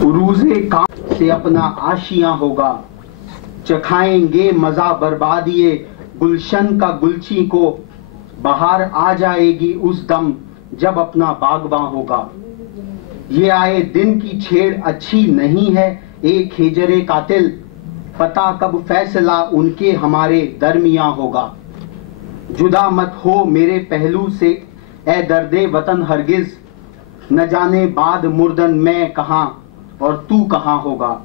उरूज़े काम से अपना आशियां होगा, चखाएंगे मजा बर्बादिए गुलशन का गुलची को, बहार आ जाएगी उस दम जब अपना बागबां होगा। ये आए दिन की छेड़ अच्छी नहीं है एक हिजरे कातिल, पता कब फैसला उनके हमारे दरमियां होगा। जुदा मत हो मेरे पहलू से ए दर्दे वतन हरगिज, न जाने बाद मुर्दन मैं कहां और तू कहां होगा।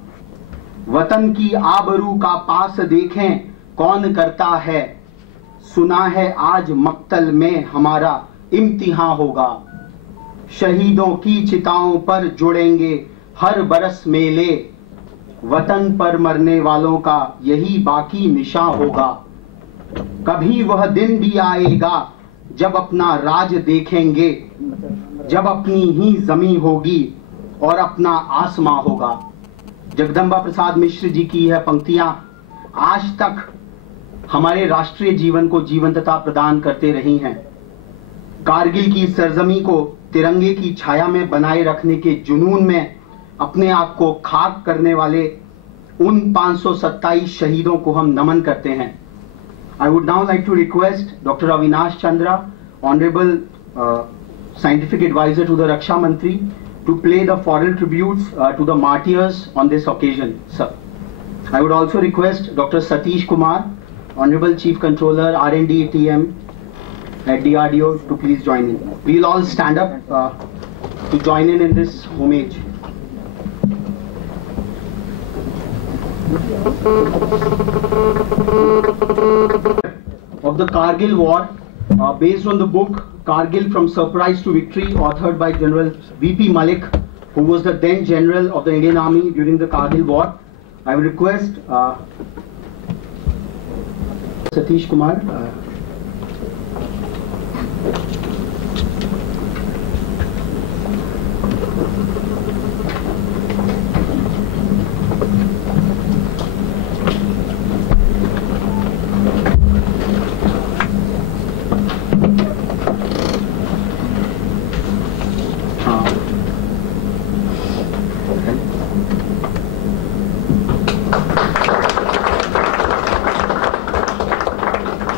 वतन की आबरू का पास देखें कौन करता है, सुना है आज मक्तल में हमारा इम्तिहान होगा। शहीदों की चिताओं पर जुड़ेंगे हर बरस मेले, वतन पर मरने वालों का यही बाकी निशान होगा। कभी वह दिन भी आएगा जब अपना राज देखेंगे, जब अपनी ही जमीन होगी और अपना आसमां होगा। जगदम्बा प्रसाद मिश्र जी की यह पंक्तियां आज तक हमारे राष्ट्रीय जीवन को जीवंतता प्रदान करते रही हैं। कारगिल की सरजमी को तिरंगे की छाया में बनाए रखने के जुनून में अपने आप को खाक करने वाले उन 527 शहीदों को हम नमन करते हैं। I would now like to request Dr. Avinash Chandra, Honorable Scientific Advisor to the Raksha Mantri, to play the floral tributes to the martyrs on this occasion, sir. I would also request Dr. Satish Kumar, Honorable Chief Controller R&D TM at DRDO, to please join in. We'll all stand up to join in this homage. Of the Kargil War, based on the book Kargil From Surprise to Victory, authored by General V.P. Malik, who was the then General of the Indian Army during the Kargil War. I will request Satish Kumar.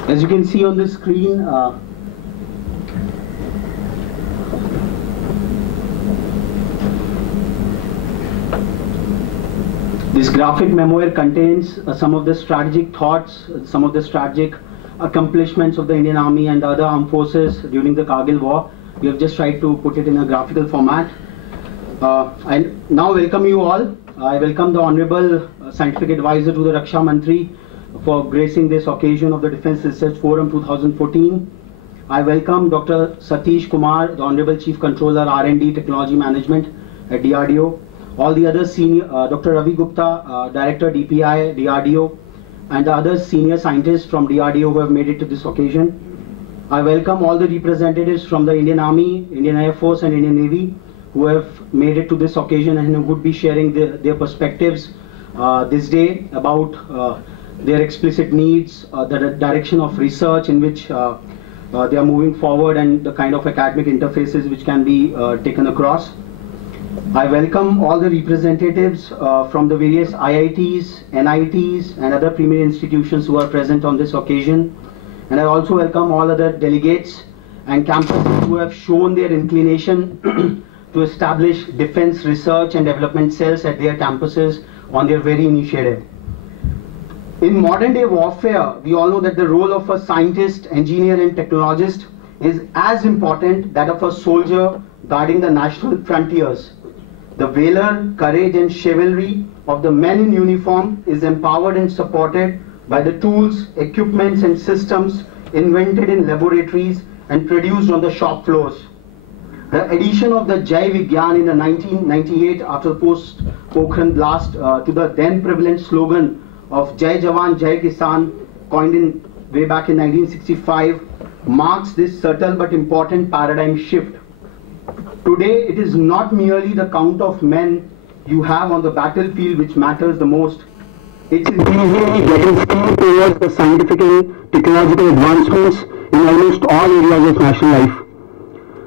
As you can see on the screen, this graphic memoir contains some of the strategic thoughts, some of the strategic accomplishments of the Indian Army and other armed forces during the Kargil War. We have just tried to put it in a graphical format. I now welcome you all. I welcome the Honorable Scientific Advisor to the Raksha Mantri for gracing this occasion of the Defence Research Forum 2014. I welcome Dr. Satish Kumar, the Honorable Chief Controller R&D Technology Management at DRDO. All the other senior, Dr. Ravi Gupta, Director DPI, DRDO, and the other senior scientists from DRDO who have made it to this occasion. I welcome all the representatives from the Indian Army, Indian Air Force and Indian Navy who have made it to this occasion and who would be sharing their perspectives this day about their explicit needs, the direction of research in which they are moving forward, and the kind of academic interfaces which can be taken across. I welcome all the representatives from the various IITs, NITs and other premier institutions who are present on this occasion. And I also welcome all other delegates and campuses who have shown their inclination to establish defense research and development cells at their campuses on their very initiative. In modern day warfare, we all know that the role of a scientist, engineer and technologist is as important that of a soldier guarding the national frontiers. The valor, courage and chivalry of the men in uniform is empowered and supported by the tools, equipments and systems invented in laboratories and produced on the shop floors. The addition of the Jai Vigyan in the 1998 after post-Pokhran blast to the then prevalent slogan of Jai Jawan, Jai Kisan, coined in way back in 1965, marks this subtle but important paradigm shift. Today, it is not merely the count of men you have on the battlefield which matters the most. It is increasingly getting skewed towards the scientific and technological advancements in almost all areas of national life.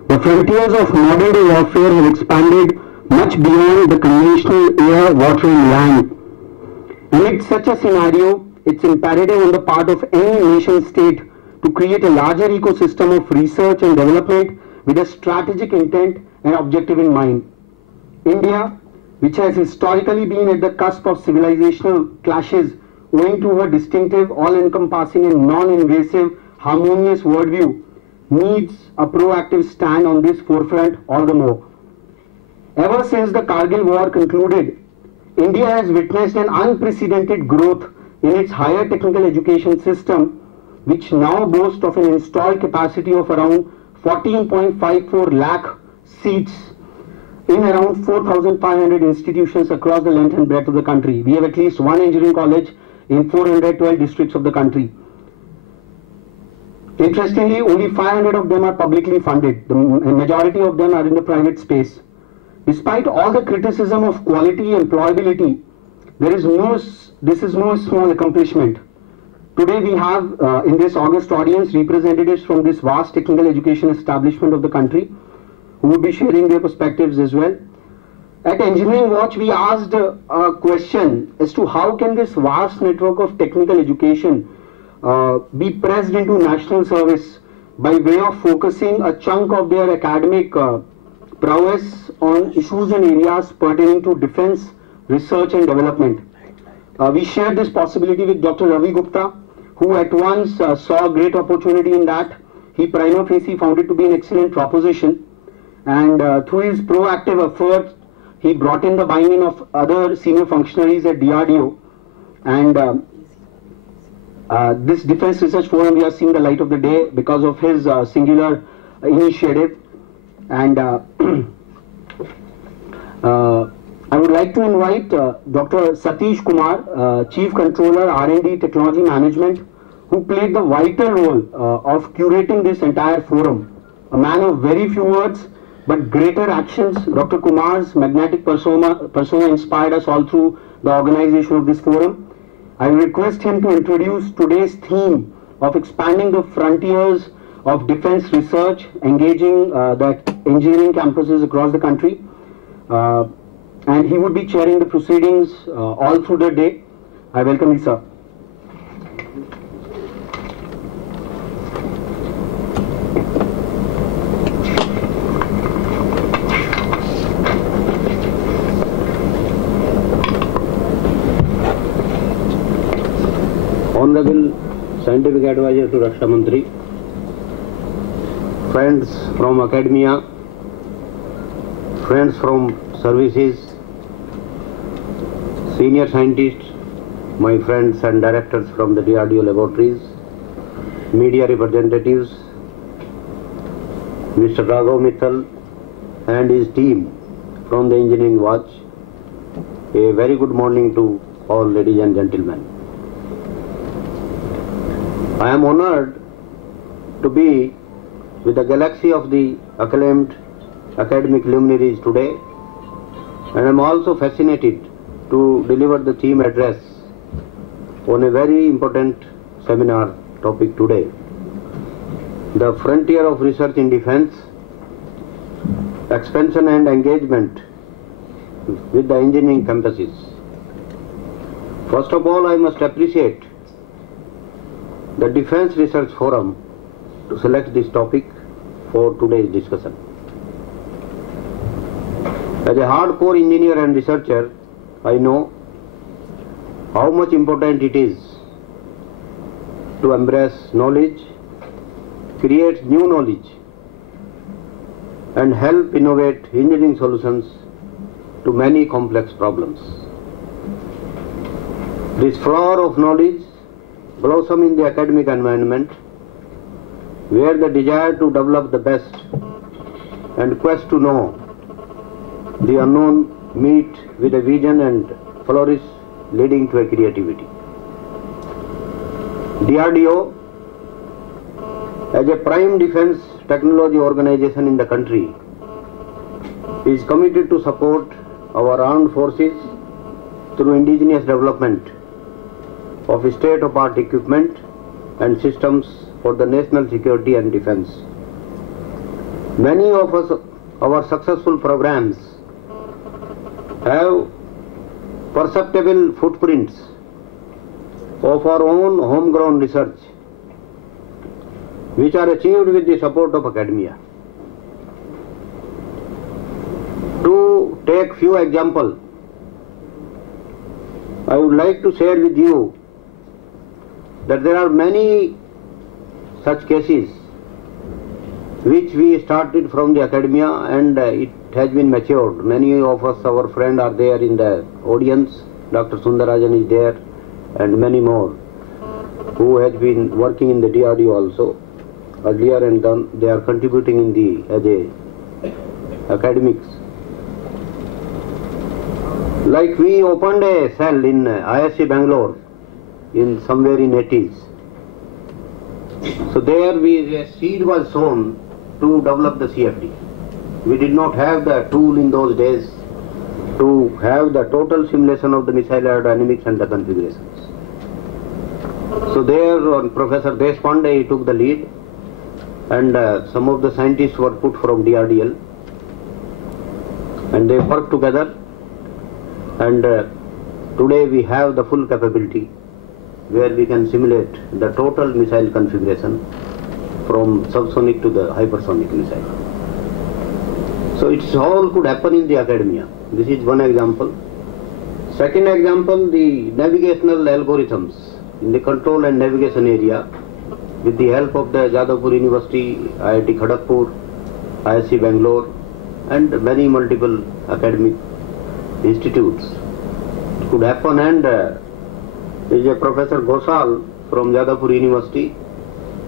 The frontiers of modern day warfare have expanded much beyond the conventional air, water and land. Amid such a scenario, it's imperative on the part of any nation state to create a larger ecosystem of research and development with a strategic intent and objective in mind. India, which has historically been at the cusp of civilizational clashes owing to her distinctive, all-encompassing and non-invasive, harmonious worldview, needs a proactive stand on this forefront all the more. Ever since the Kargil war concluded, India has witnessed an unprecedented growth in its higher technical education system, which now boasts of an installed capacity of around 14.54 lakh seats in around 4,500 institutions across the length and breadth of the country. We have at least one engineering college in 412 districts of the country. Interestingly, only 500 of them are publicly funded. The majority of them are in the private space. Despite all the criticism of quality and employability, this is no small accomplishment. Today we have in this august audience representatives from this vast technical education establishment of the country who will be sharing their perspectives as well. At Engineering Watch, we asked a question as to how can this vast network of technical education be pressed into national service by way of focusing a chunk of their academic prowess on issues and areas pertaining to defense, research and development. We shared this possibility with Dr. Ravi Gupta, who at once saw a great opportunity in that. He prima facie found it to be an excellent proposition, and through his proactive efforts, he brought in the buy-in of other senior functionaries at DRDO, and this Defense Research Forum, we are seeing the light of the day because of his singular initiative. And I would like to invite Dr. Satish Kumar, Chief Controller, R&D Technology Management, who played the vital role of curating this entire forum. A man of very few words, but greater actions. Dr. Kumar's magnetic persona inspired us all through the organization of this forum. I request him to introduce today's theme of expanding the frontiers of defense research, engaging the engineering campuses across the country. And he would be chairing the proceedings all through the day. I welcome you, sir. Honorable Scientific Advisor to Raksha Mantri, friends from academia, friends from services, senior scientists, my friends and directors from the DRDO laboratories, media representatives, Mr. Raghav Mittal and his team from the Engineering Watch, a very good morning to all ladies and gentlemen. I am honored to be with the galaxy of the acclaimed academic luminaries today, and I am also fascinated to deliver the theme address on a very important seminar topic today: the frontier of research in defense, expansion and engagement with the engineering campuses. First of all, I must appreciate the Defense Research Forum to select this topic for today's discussion. As a hardcore engineer and researcher, I know how much important it is to embrace knowledge, create new knowledge, and help innovate engineering solutions to many complex problems. This flower of knowledge blossom in the academic environment, where the desire to develop the best and quest to know the unknown meet with a vision and flourish, leading to a creativity. DRDO, as a prime defense technology organization in the country, is committed to support our armed forces through indigenous development of state-of-the-art equipment and systems for the national security and defense. Many of our successful programs have perceptible footprints of our own homegrown research, which are achieved with the support of academia. To take few examples, I would like to share with you that there are many such cases which we started from the academia, and it has been matured. Many of us, our friends, are there in the audience. Dr. Sundarajan is there, and many more who has been working in the DRDO also earlier, and they are contributing in the as a academics. Like we opened a cell in ISC Bangalore in somewhere in 80s. So there a seed was sown to develop the CFD. We did not have the tool in those days to have the total simulation of the missile aerodynamics and the configurations. So there Professor Deshpande took the lead, and some of the scientists were put from DRDL, and they worked together, and today we have the full capability where we can simulate the total missile configuration from subsonic to the hypersonic missile. So it's all could happen in the academia. This is one example. Second example, the navigational algorithms in the control and navigation area with the help of the Jadavpur University, IIT Kharagpur, ISC Bangalore, and many multiple academic institutes. It could happen, and is a Professor Ghosal from Jadavpur University.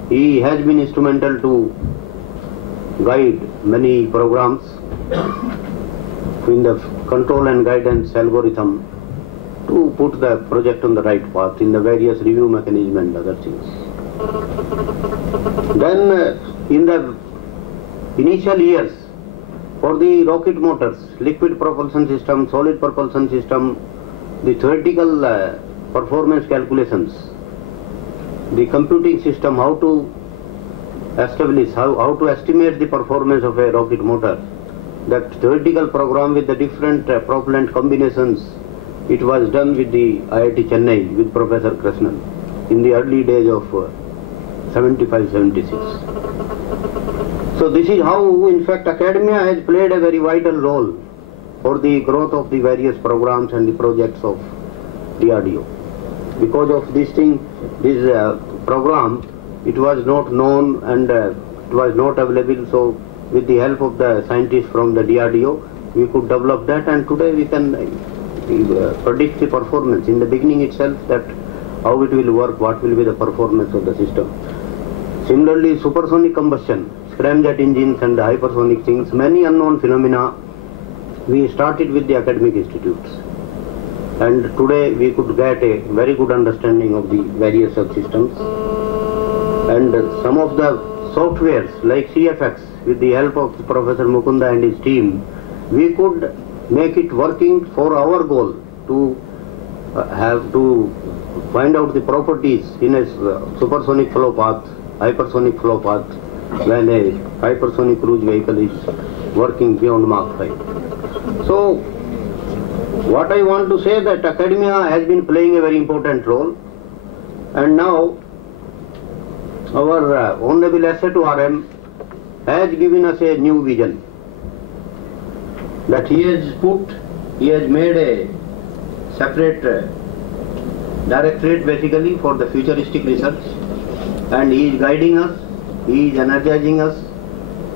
He has been instrumental to guide many programs in the control and guidance algorithm to put the project on the right path in the various review mechanism and other things. Then in the initial years, for the rocket motors, liquid propulsion system, solid propulsion system, the theoretical performance calculations, the computing system, how to establish, how to estimate the performance of a rocket motor, that theoretical program with the different propellant combinations, it was done with the IIT Chennai with Professor Krishnan in the early days of 75-76. So this is how, in fact, academia has played a very vital role for the growth of the various programs and the projects of DRDO. Because of this thing, this program, it was not known and it was not available. So with the help of the scientists from the DRDO, we could develop that, and today we can predict the performance in the beginning itself, that how it will work, what will be the performance of the system. Similarly, supersonic combustion, scramjet engines and the hypersonic things, many unknown phenomena, we started with the academic institutes. And today we could get a very good understanding of the various subsystems. And some of the softwares like CFX, with the help of Professor Mukunda and his team, we could make it working for our goal to have to find out the properties in a supersonic flow path, hypersonic flow path, when a hypersonic cruise vehicle is working beyond Mach 5. So what I want to say, that academia has been playing a very important role, and now our Honorable Asset RM has given us a new vision, that he has made a separate directorate basically for the futuristic research, and he is guiding us, he is energizing us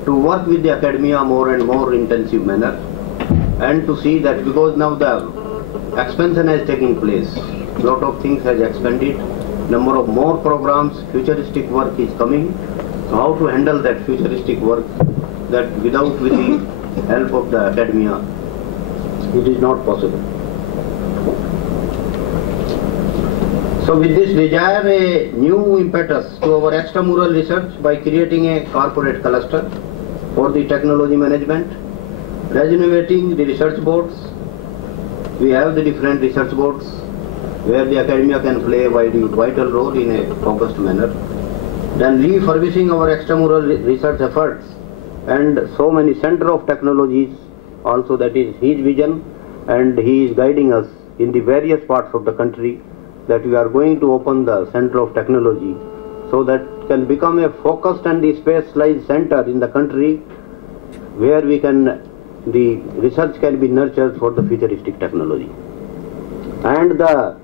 to work with the academia more and more intensive manner, and to see that, because now the expansion has taken place, lot of things has expanded, number of more programs, futuristic work is coming. So how to handle that futuristic work that without with the help of the academia, it is not possible. So with this desire a new impetus to our extramural research by creating a corporate cluster for the technology management, rejuvenating the research boards. We have the different research boards where the academia can play a vital role in a focused manner. Then refurbishing our extramural research efforts and so many center of technologies also, that is his vision, and he is guiding us in the various parts of the country that we are going to open the center of technology so that can become a focused and specialized center in the country where the research can be nurtured for the futuristic technology. And the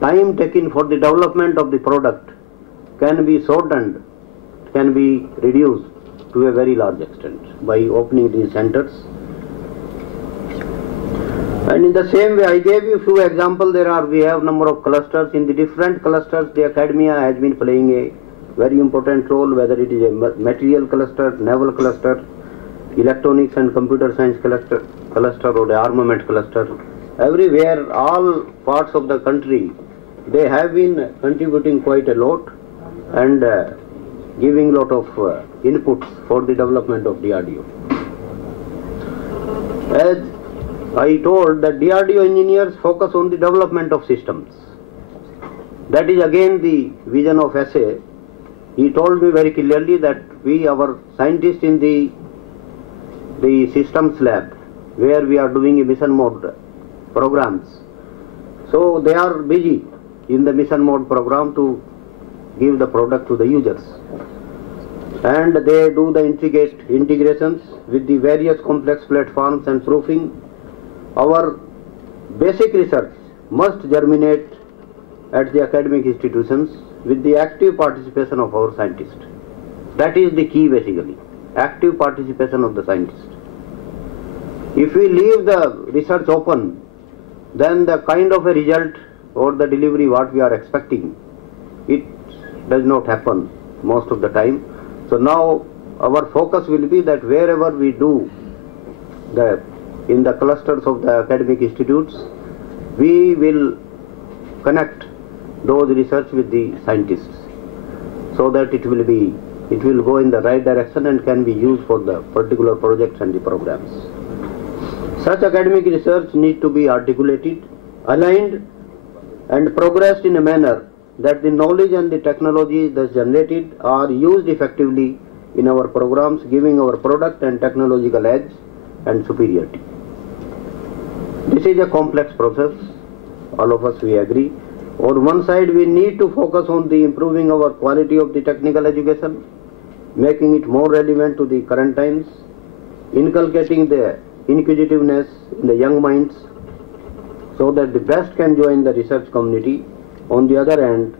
time taken for the development of the product can be shortened, can be reduced to a very large extent by opening these centers. And in the same way, I gave you a few examples. We have number of clusters. In the different clusters, the academia has been playing a very important role, whether it is a material cluster, naval cluster, electronics and computer science cluster, or the armament cluster. Everywhere, all parts of the country, they have been contributing quite a lot and giving lot of inputs for the development of DRDO. As I told that DRDO engineers focus on the development of systems. That is again the vision of SA. He told me very clearly that our scientists in the systems lab, where we are doing a mission mode programs, so they are busy in the mission mode program to give the product to the users. And they do the integrations with the various complex platforms and proofing. Our basic research must germinate at the academic institutions with the active participation of our scientists. That is the key basically, active participation of the scientists. If we leave the research open, then the kind of a result or the delivery what we are expecting, it does not happen most of the time. So now our focus will be that wherever we do in the clusters of the academic institutes, we will connect those research with the scientists so that it will go in the right direction and can be used for the particular projects and the programs. Such academic research need to be articulated, aligned and progressed in a manner that the knowledge and the technology thus generated are used effectively in our programs, giving our product and technological edge and superiority. This is a complex process, all of us we agree. On one side, we need to focus on the improving our quality of the technical education, making it more relevant to the current times, inculcating the inquisitiveness in the young minds so that the best can join the research community. On the other hand,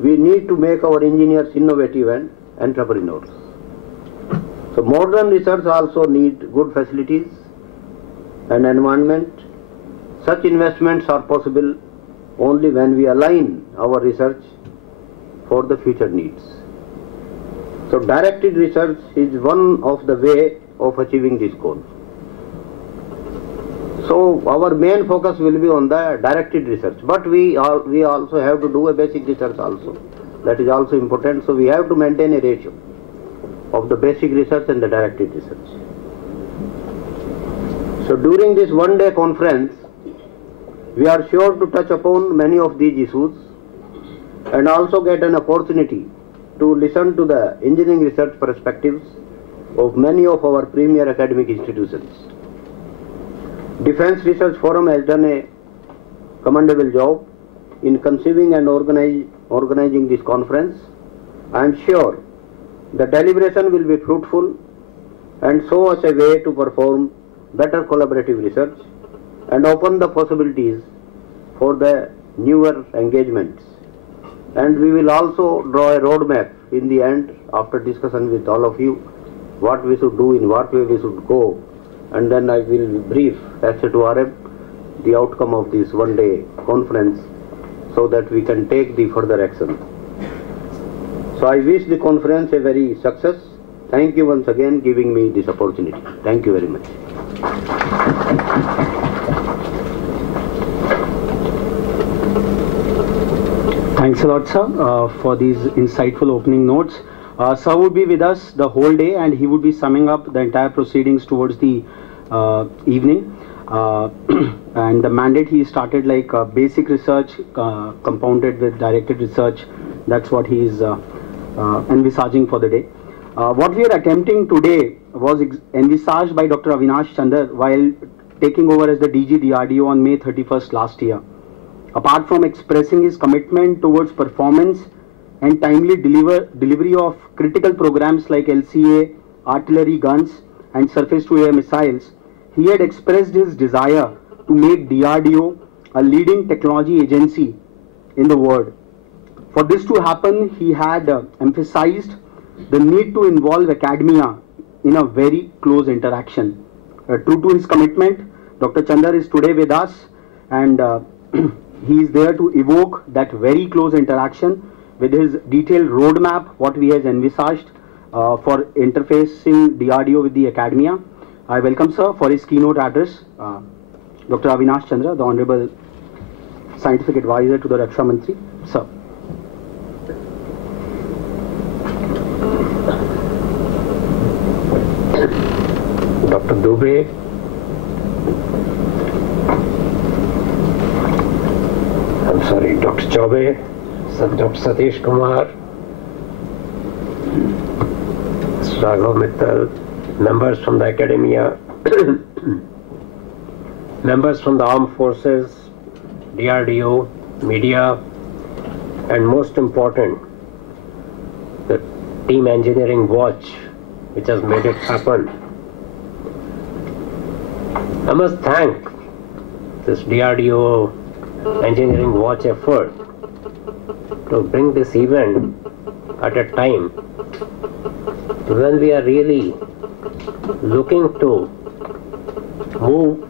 we need to make our engineers innovative and entrepreneurs. So modern research also need good facilities and environment. Such investments are possible only when we align our research for the future needs. So directed research is one of the way of achieving this goal. So our main focus will be on the directed research, but we also have to do a basic research also. That is also important. So we have to maintain a ratio of the basic research and the directed research. So during this one-day conference, we are sure to touch upon many of these issues and also get an opportunity to listen to the engineering research perspectives of many of our premier academic institutions. Defense Research Forum has done a commendable job in conceiving and organizing this conference. I am sure the deliberation will be fruitful and show us a way to perform better collaborative research and open the possibilities for the newer engagements. And we will also draw a roadmap in the end after discussion with all of you what we should do, in what way we should go, and then I will brief SA2RM the outcome of this one-day conference so that we can take the further action. So I wish the conference a very success. Thank you once again giving me this opportunity. Thank you very much. Thanks a lot, sir, for these insightful opening notes. Sir would be with us the whole day, and he would be summing up the entire proceedings towards the evening. And the mandate he started like basic research compounded with directed research. That's what he is envisaging for the day. What we are attempting today was envisaged by Dr. Avinash Chandra while taking over as the DG DRDO on May 31st last year. Apart from expressing his commitment towards performance and timely delivery of critical programs like LCA, artillery guns and surface-to-air missiles, he had expressed his desire to make DRDO a leading technology agency in the world. For this to happen, he had emphasized the need to involve academia in a very close interaction. True to his commitment, Dr. Chandra is today with us, and he is there to evoke that very close interaction with his detailed roadmap, what we has envisaged for interfacing DRDO with the academia. I welcome, sir, for his keynote address, Dr. Avinash Chandra, the Honorable Scientific Advisor to the Raksha Mantri. Sir. Dr. Dubey, Dr. Chaube, Dr. Satish Kumar, Mr. Raghav Mittal, members from the academia, members from the armed forces, DRDO, media, and most important, the team engineering watch, which has made it happen. I must thank this DRDO engineering watch effort to bring this event at a time when we are really looking to move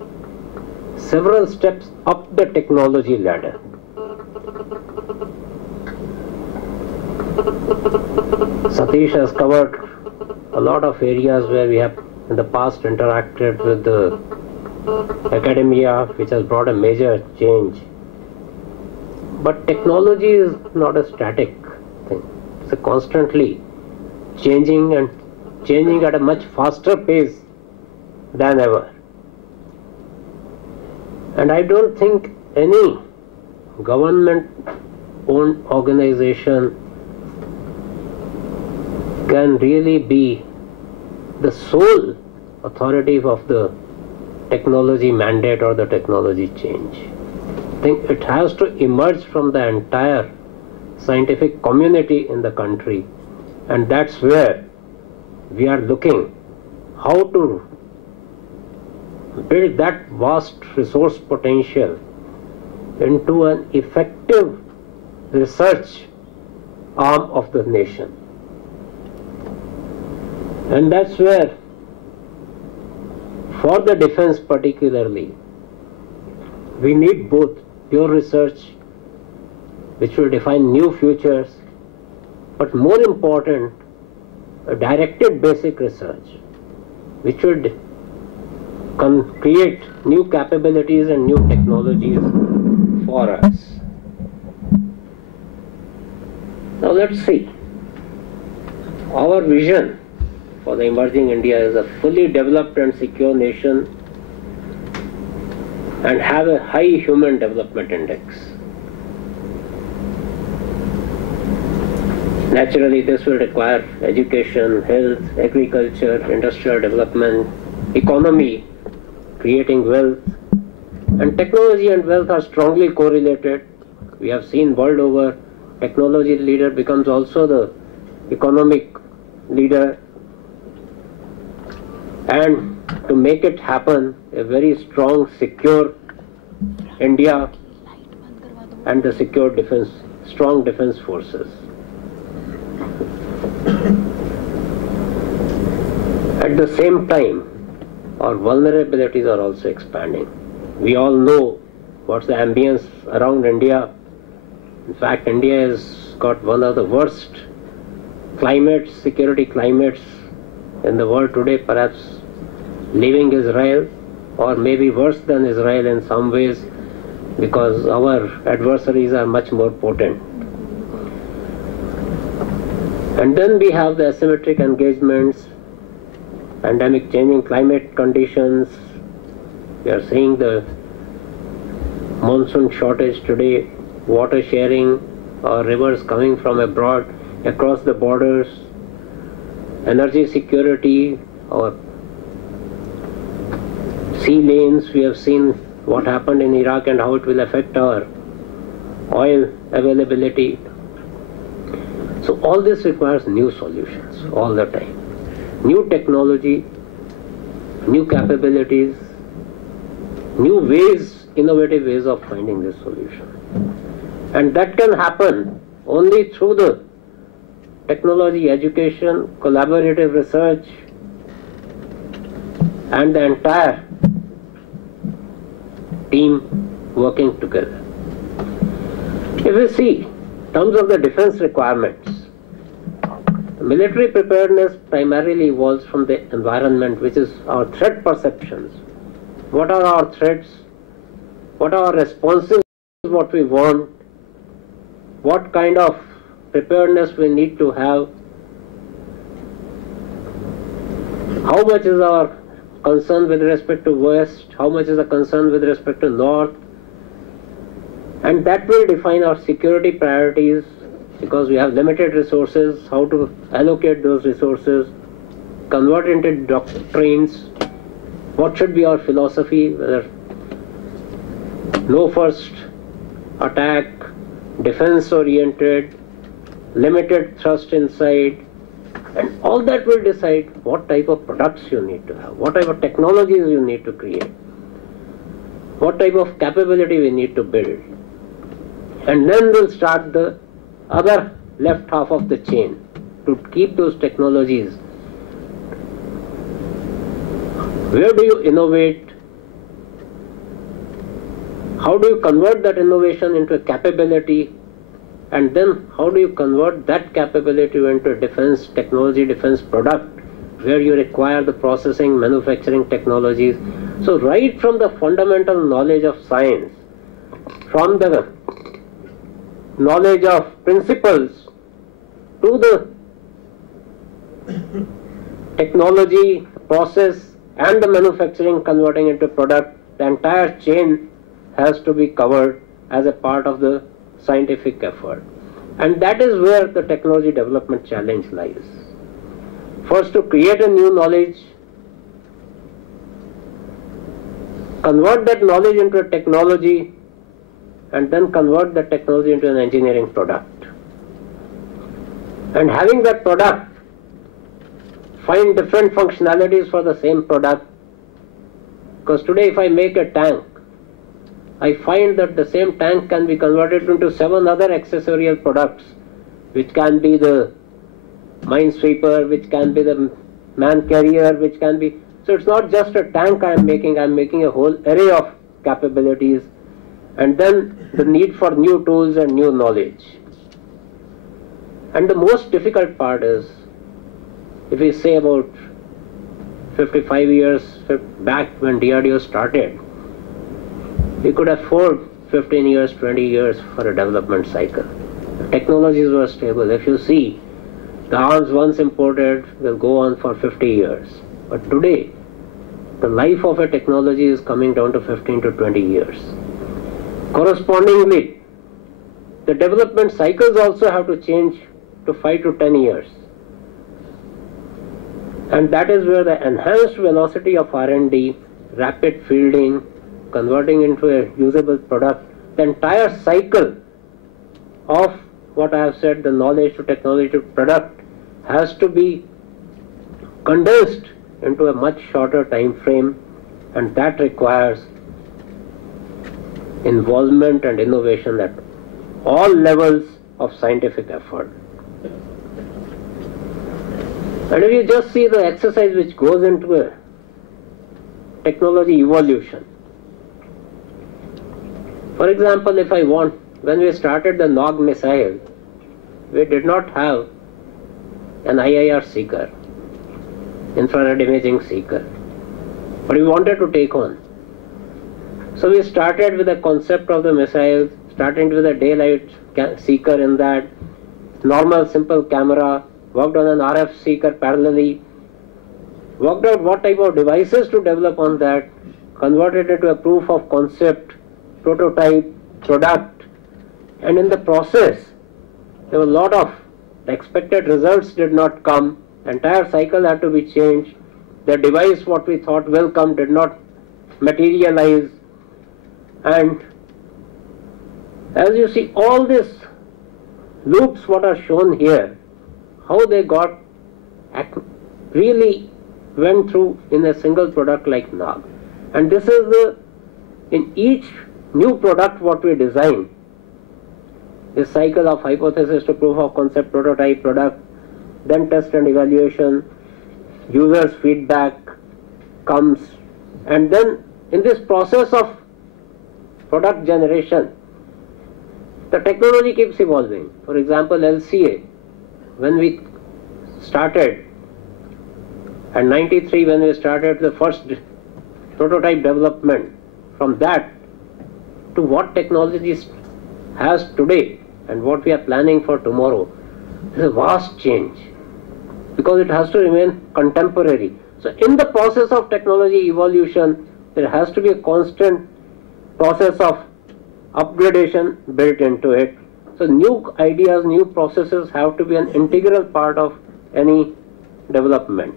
several steps up the technology ladder. Satish has covered a lot of areas where we have in the past interacted with the academia, which has brought a major change. But technology is not a static thing. It's a constantly changing and changing at a much faster pace than ever. And I don't think any government-owned organization can really be the sole authority of the technology mandate or the technology change. I think it has to emerge from the entire scientific community in the country, and that's where we are looking how to build that vast resource potential into an effective research arm of the nation. And that's where, for the defense particularly, we need both pure research, which will define new futures, but more important, a directed basic research, which would create new capabilities and new technologies for us. Now let's see. Our vision for the emerging India is a fully developed and secure nation and have a high human development index. Naturally, this will require education, health, agriculture, industrial development, economy, creating wealth, and technology and wealth are strongly correlated. We have seen world over, technology leader becomes also the economic leader. And to make it happen, a very strong, secure India and the secure defense, strong defense forces. At the same time, our vulnerabilities are also expanding. We all know what's the ambience around India. In fact, India has got one of the worst climates, security climates in the world today, perhaps leaving Israel, or maybe worse than Israel in some ways, because our adversaries are much more potent. And then we have the asymmetric engagements, pandemic, changing climate conditions. We are seeing the monsoon shortage today, water sharing, or rivers coming from abroad across the borders, energy security, or sea lanes. We have seen what happened in Iraq and how it will affect our oil availability. So all this requires new solutions all the time. New technology, new capabilities, new ways, innovative ways of finding this solution. And that can happen only through the technology, education, collaborative research, and the entire team working together. If we see in terms of the defense requirements, military preparedness primarily evolves from the environment, which is our threat perceptions. What are our threats? What are our responses? What we want? What kind of preparedness we need to have? How much is our concern with respect to West? How much is the concern with respect to North? And that will define our security priorities, because we have limited resources, how to allocate those resources, convert into doctrines, what should be our philosophy, whether no first attack, defense oriented, limited thrust inside, and all that will decide what type of products you need to have, what type of technologies you need to create, what type of capability we need to build. And then we'll start the other left half of the chain to keep those technologies. Where do you innovate? How do you convert that innovation into a capability? And then how do you convert that capability into a defense technology, defense product, where you require the processing, manufacturing technologies? So right from the fundamental knowledge of science, from the knowledge of principles, to the technology, process, and the manufacturing converting into product, the entire chain has to be covered as a part of the scientific effort. And that is where the technology development challenge lies. First, to create a new knowledge, convert that knowledge into a technology, and then convert that technology into an engineering product. And having that product, find different functionalities for the same product. Because today if I make a tank, I find that the same tank can be converted into 7 other accessorial products, which can be the minesweeper, which can be the man carrier, which can be... So it's not just a tank I'm making a whole array of capabilities, and then the need for new tools and new knowledge. And the most difficult part is, if we say about 55 years back when DRDO started, we could afford 15 years, 20 years for a development cycle. The technologies were stable. If you see, the arms once imported will go on for 50 years. But today, the life of a technology is coming down to 15 to 20 years. Correspondingly, the development cycles also have to change to 5 to 10 years. And that is where the enhanced velocity of R&D, rapid fielding, converting into a usable product, the entire cycle of what I have said, the knowledge to technology to product, has to be condensed into a much shorter time frame, and that requires involvement and innovation at all levels of scientific effort. And if you just see the exercise which goes into a technology evolution. For example, if I want, when we started the NOG missile, we did not have an IIR seeker. infrared imaging seeker. But we wanted to take on. So we started with the concept of the missile, starting with a daylight seeker in that, normal simple camera, worked on an RF seeker parallelly, worked out what type of devices to develop on that, converted it to a proof of concept, prototype, product, and in the process there were a lot of the expected results did not come, the entire cycle had to be changed, the device what we thought will come did not materialize, and as you see all these loops what are shown here, how they got really went through in a single product like NAG. And this is the, in each new product what we design, this cycle of hypothesis to proof of concept, prototype, product, then test and evaluation, users feedback comes, and then in this process of product generation, the technology keeps evolving. For example, LCA, when we started, at 93 when we started the first prototype development, from that to what technologies has today and what we are planning for tomorrow, is a vast change, because it has to remain contemporary. So in the process of technology evolution, there has to be a constant process of upgradation built into it. So new ideas, new processes have to be an integral part of any development.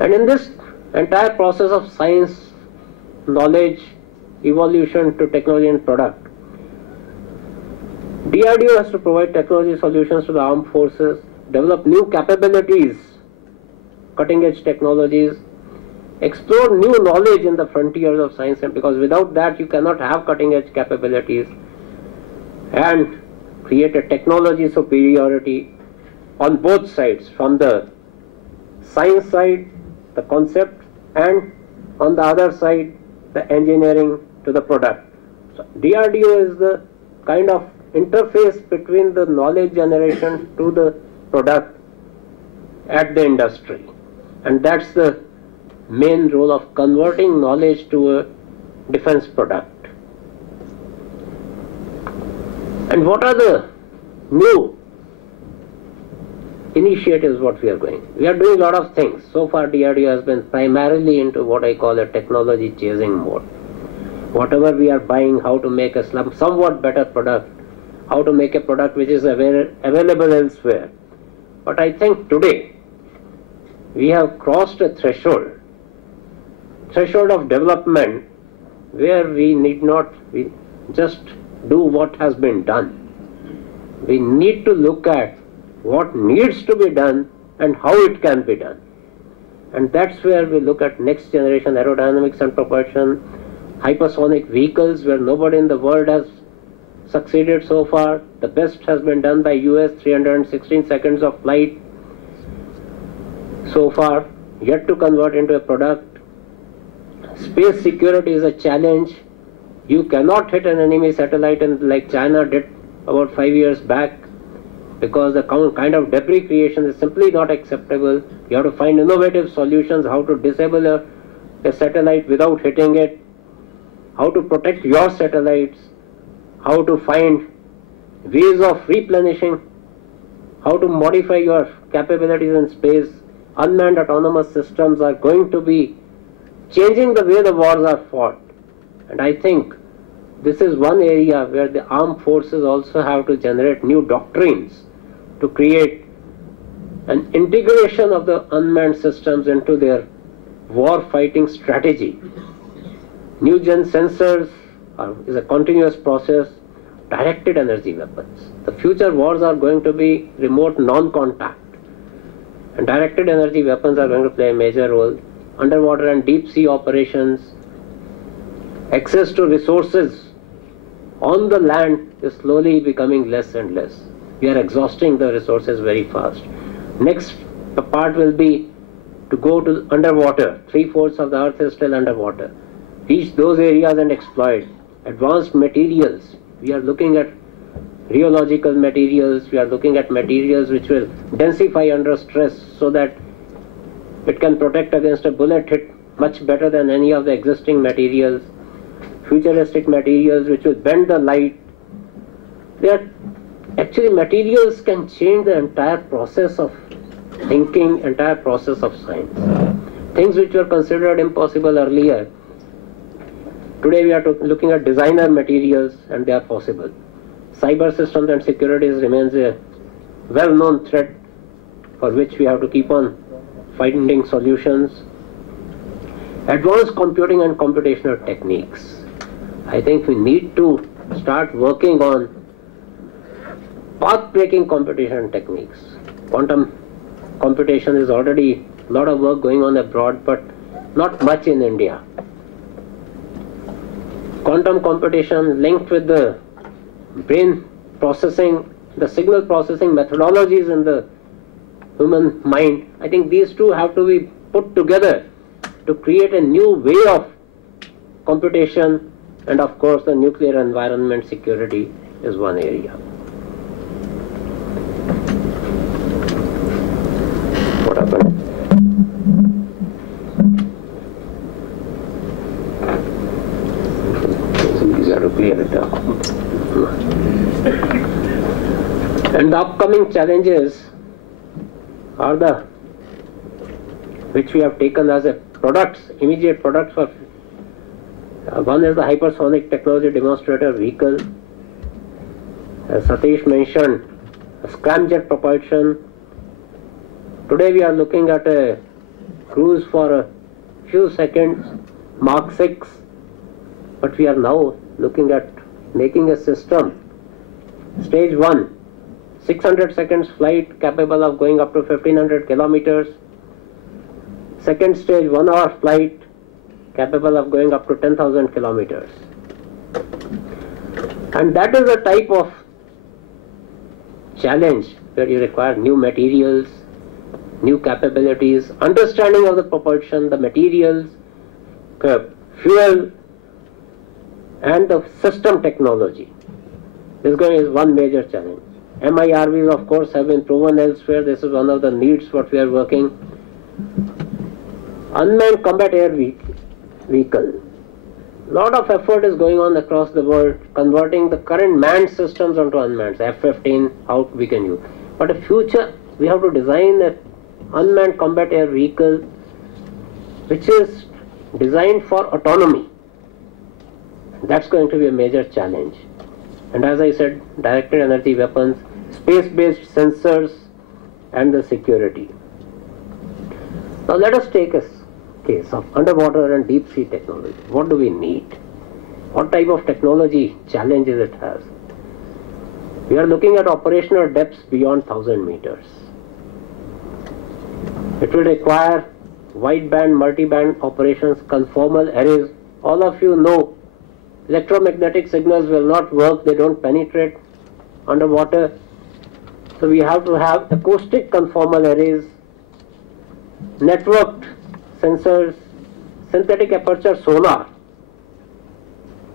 And in this entire process of science, knowledge, evolution to technology and product, DRDO has to provide technology solutions to the armed forces, develop new capabilities, cutting edge technologies, explore new knowledge in the frontiers of science, and because without that you cannot have cutting edge capabilities, and create a technology superiority on both sides, from the science side, the concept, and on the other side, the engineering to the product. So DRDO is the kind of interface between the knowledge generation to the product at the industry, and that's the main role of converting knowledge to a defense product. And what are the new initiatives what we are going? We are doing a lot of things. So far DRDO has been primarily into what I call a technology chasing mode. Whatever we are buying, how to make a somewhat better product, how to make a product which is available elsewhere. But I think today we have crossed a threshold of development where we need not just do what has been done. We need to look at what needs to be done and how it can be done. And that's where we look at next generation aerodynamics and propulsion, hypersonic vehicles where nobody in the world has succeeded so far. The best has been done by US, 316 seconds of flight so far, yet to convert into a product. Space security is a challenge. You cannot hit an enemy satellite like China did about 5 years back, because the kind of debris creation is simply not acceptable. You have to find innovative solutions, how to disable a satellite without hitting it, how to protect your satellites, how to find ways of replenishing, how to modify your capabilities in space. Unmanned autonomous systems are going to be changing the way the wars are fought. And I think this is one area where the armed forces also have to generate new doctrines to create an integration of the unmanned systems into their war fighting strategy. New gen sensors is a continuous process. Directed energy weapons. The future wars are going to be remote non-contact, and directed energy weapons are going to play a major role. Underwater and deep sea operations, access to resources on the land is slowly becoming less and less. We are exhausting the resources very fast. Next part will be to go to underwater. 3/4 of the earth is still underwater. Reach those areas and exploit advanced materials. We are looking at rheological materials. We are looking at materials which will densify under stress so that it can protect against a bullet hit much better than any of the existing materials. Futuristic materials which will bend the light. They are actually materials can change the entire process of thinking, entire process of science. Things which were considered impossible earlier. Today we are looking at designer materials and they are possible. Cyber systems and securities remains a well-known threat for which we have to keep on finding solutions. Advanced computing and computational techniques. I think we need to start working on path-breaking computation techniques. Quantum computation is already a lot of work going on abroad, but not much in India. Quantum computation linked with the brain processing, the signal processing methodologies in the human mind, I think these two have to be put together to create a new way of computation, and of course the nuclear environment security is one area. What happened? These are to clear it up. And the upcoming challenges are the which we have taken as a products, immediate products for one is the hypersonic technology demonstrator vehicle. As Satish mentioned, a scramjet propulsion. Today we are looking at a cruise for a few seconds, Mach 6, but we are now looking at making a system. Stage 1, 600 seconds flight capable of going up to 1500 kilometers. Second stage, 1 hour flight capable of going up to 10,000 kilometers. And that is a type of challenge where you require new materials, new capabilities, understanding of the propulsion, the materials, fuel, and the system technology. This is one major challenge. MIRVs, of course, have been proven elsewhere. This is one of the needs what we are working. Unmanned combat air vehicle. Lot of effort is going on across the world, converting the current manned systems onto unmanned. F-15, how we can use. But in future, we have to design an unmanned combat air vehicle which is designed for autonomy. That's going to be a major challenge. And as I said, directed energy weapons, space-based sensors, and the security. Now let us take a case of underwater and deep sea technology. What do we need? What type of technology challenges it has? We are looking at operational depths beyond 1000 meters. It will require wideband, multiband operations, conformal arrays. All of you know electromagnetic signals will not work, they don't penetrate underwater. So we have to have acoustic conformal arrays, networked sensors, synthetic aperture sonar.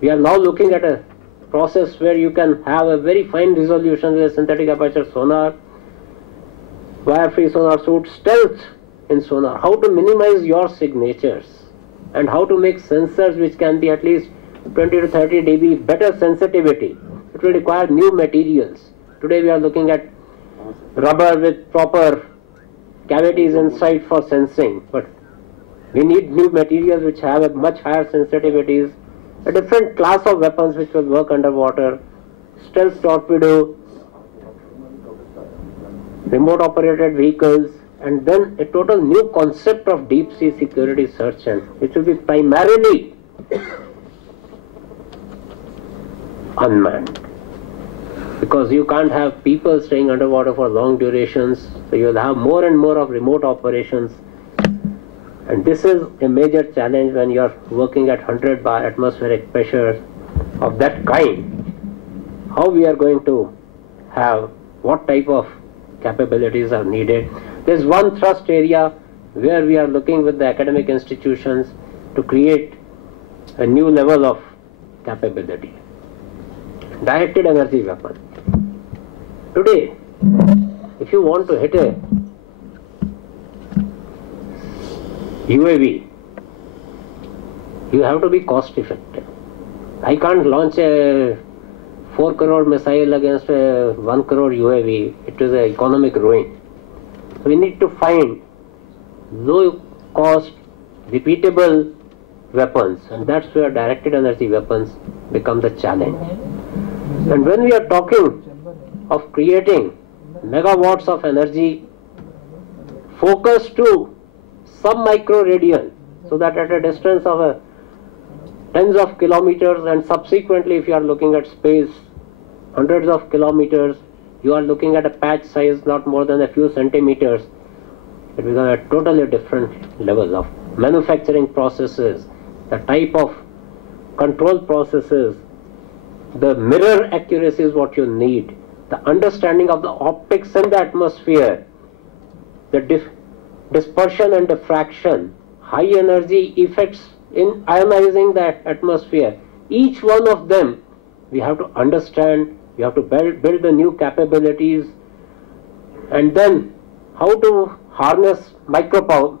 We are now looking at a process where you can have a very fine resolution with synthetic aperture sonar, wire-free sonar suite, stealth in sonar, how to minimize your signatures and how to make sensors which can be at least 20 to 30 dB better sensitivity. It will require new materials. Today we are looking at rubber with proper cavities inside for sensing, but we need new materials which have a much higher sensitivities, a different class of weapons which will work underwater, stealth torpedo, remote operated vehicles, and then a total new concept of deep sea security search, and it will be primarily unmanned, because you can't have people staying underwater for long durations, so you'll have more and more of remote operations. And this is a major challenge when you are working at 100 bar atmospheric pressure of that kind. How we are going to have, what type of capabilities are needed. There's one thrust area where we are looking with the academic institutions to create a new level of capability. Directed energy weapon. Today, if you want to hit a UAV, you have to be cost effective. I can't launch a 4 crore missile against a 1 crore UAV. It is an economic ruin. We need to find low cost, repeatable weapons, and that's where directed energy weapons become the challenge. And when we are talking of creating megawatts of energy focused to some micro radian, so that at a distance of tens of kilometers, and subsequently if you are looking at space hundreds of kilometers, you are looking at a patch size not more than a few centimeters, it becomes a totally different level of manufacturing processes, the type of control processes, the mirror accuracy is what you need, the understanding of the optics in the atmosphere, the dispersion and diffraction, high energy effects in ionizing the atmosphere. Each one of them we have to understand, we have to build the new capabilities, and then how to harness microwave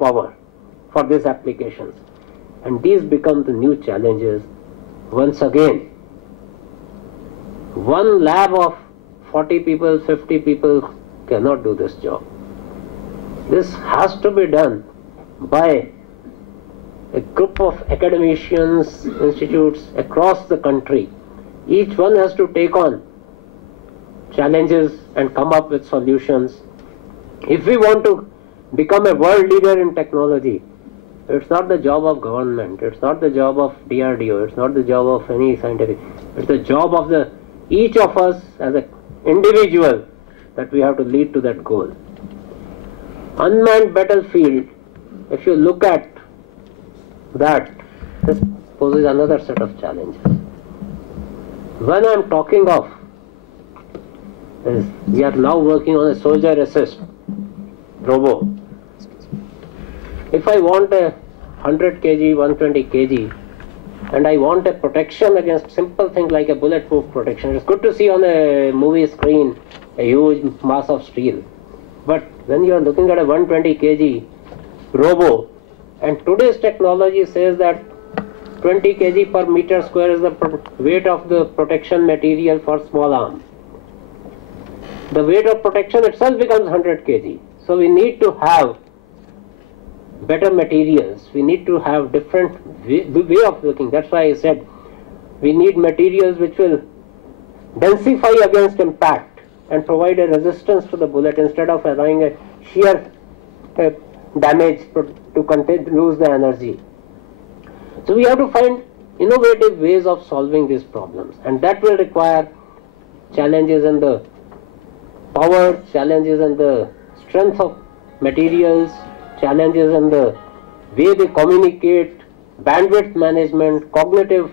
power for these applications. And these become the new challenges. Once again, one lab of 40 people, 50 people cannot do this job. This has to be done by a group of academicians, institutes across the country. Each one has to take on challenges and come up with solutions. If we want to become a world leader in technology, it's not the job of government, it's not the job of DRDO, it's not the job of any scientific, it's the job of each of us as an individual that we have to lead to that goal. Unmanned battlefield, if you look at that, this poses another set of challenges. When I am talking of, we are now working on a soldier assist robo. If I want a 100 kg, 120 kg, and I want a protection against simple things like a bulletproof protection, it's good to see on a movie screen a huge mass of steel. But when you are looking at a 120 kg robo, and today's technology says that 20 kg per meter square is the weight of the protection material for small arm. The weight of protection itself becomes 100 kg. So we need to have better materials. We need to have different way of looking. That's why I said we need materials which will densify against impact and provide a resistance to the bullet instead of allowing a sheer damage to lose the energy. So we have to find innovative ways of solving these problems, and that will require challenges in the power, challenges in the strength of materials, challenges in the way they communicate, bandwidth management, cognitive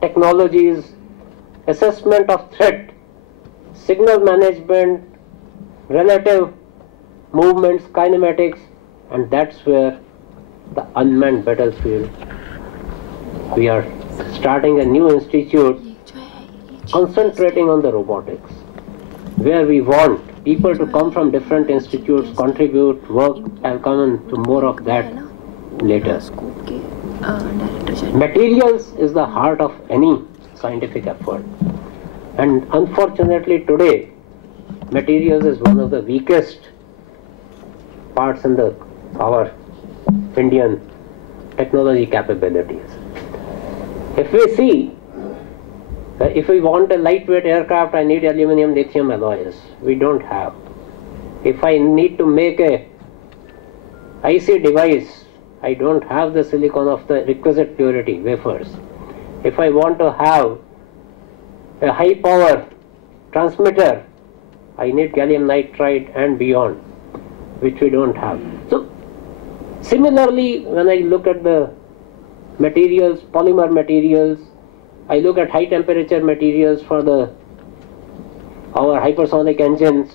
technologies, assessment of threat, signal management, relative movements, kinematics, and that's where the unmanned battlefield. We are starting a new institute concentrating on the robotics, where we want people to come from different institutes, contribute, work. I'll come into more of that later. Materials is the heart of any scientific effort, and unfortunately today materials is one of the weakest parts in our Indian technology capabilities. If we see, if we want a lightweight aircraft, I need aluminum lithium alloys. We don't have. If I need to make a IC device, I don't have the silicon of the requisite purity, wafers. If I want to have a high power transmitter, I need gallium nitride and beyond, which we don't have. So similarly, when I look at the materials, polymer materials, I look at high temperature materials for our hypersonic engines.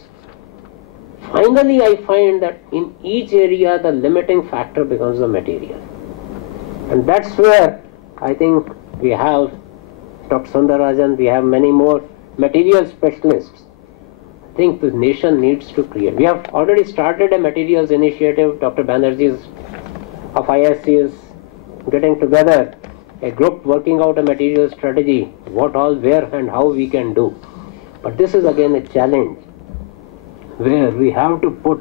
Finally, I find that in each area the limiting factor becomes the material. And that's where I think we have Dr. Sundararajan, we have many more material specialists, I think the nation needs to create. We have already started a materials initiative. Dr. Banerjee of ISC is getting together a group working out a material strategy, what all, where and how we can do. But this is again a challenge where we have to put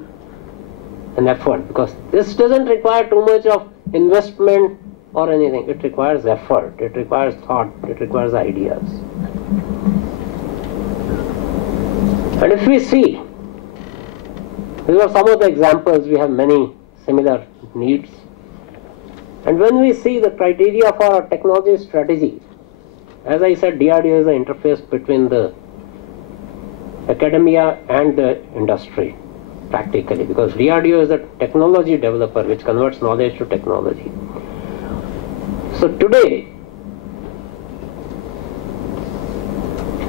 an effort, because this doesn't require too much of investment or anything. It requires effort, it requires thought, it requires ideas. And if we see, these are some of the examples, we have many similar needs. And when we see the criteria for our technology strategy, as I said, DRDO is the interface between the academia and the industry, practically, because DRDO is a technology developer which converts knowledge to technology. So today,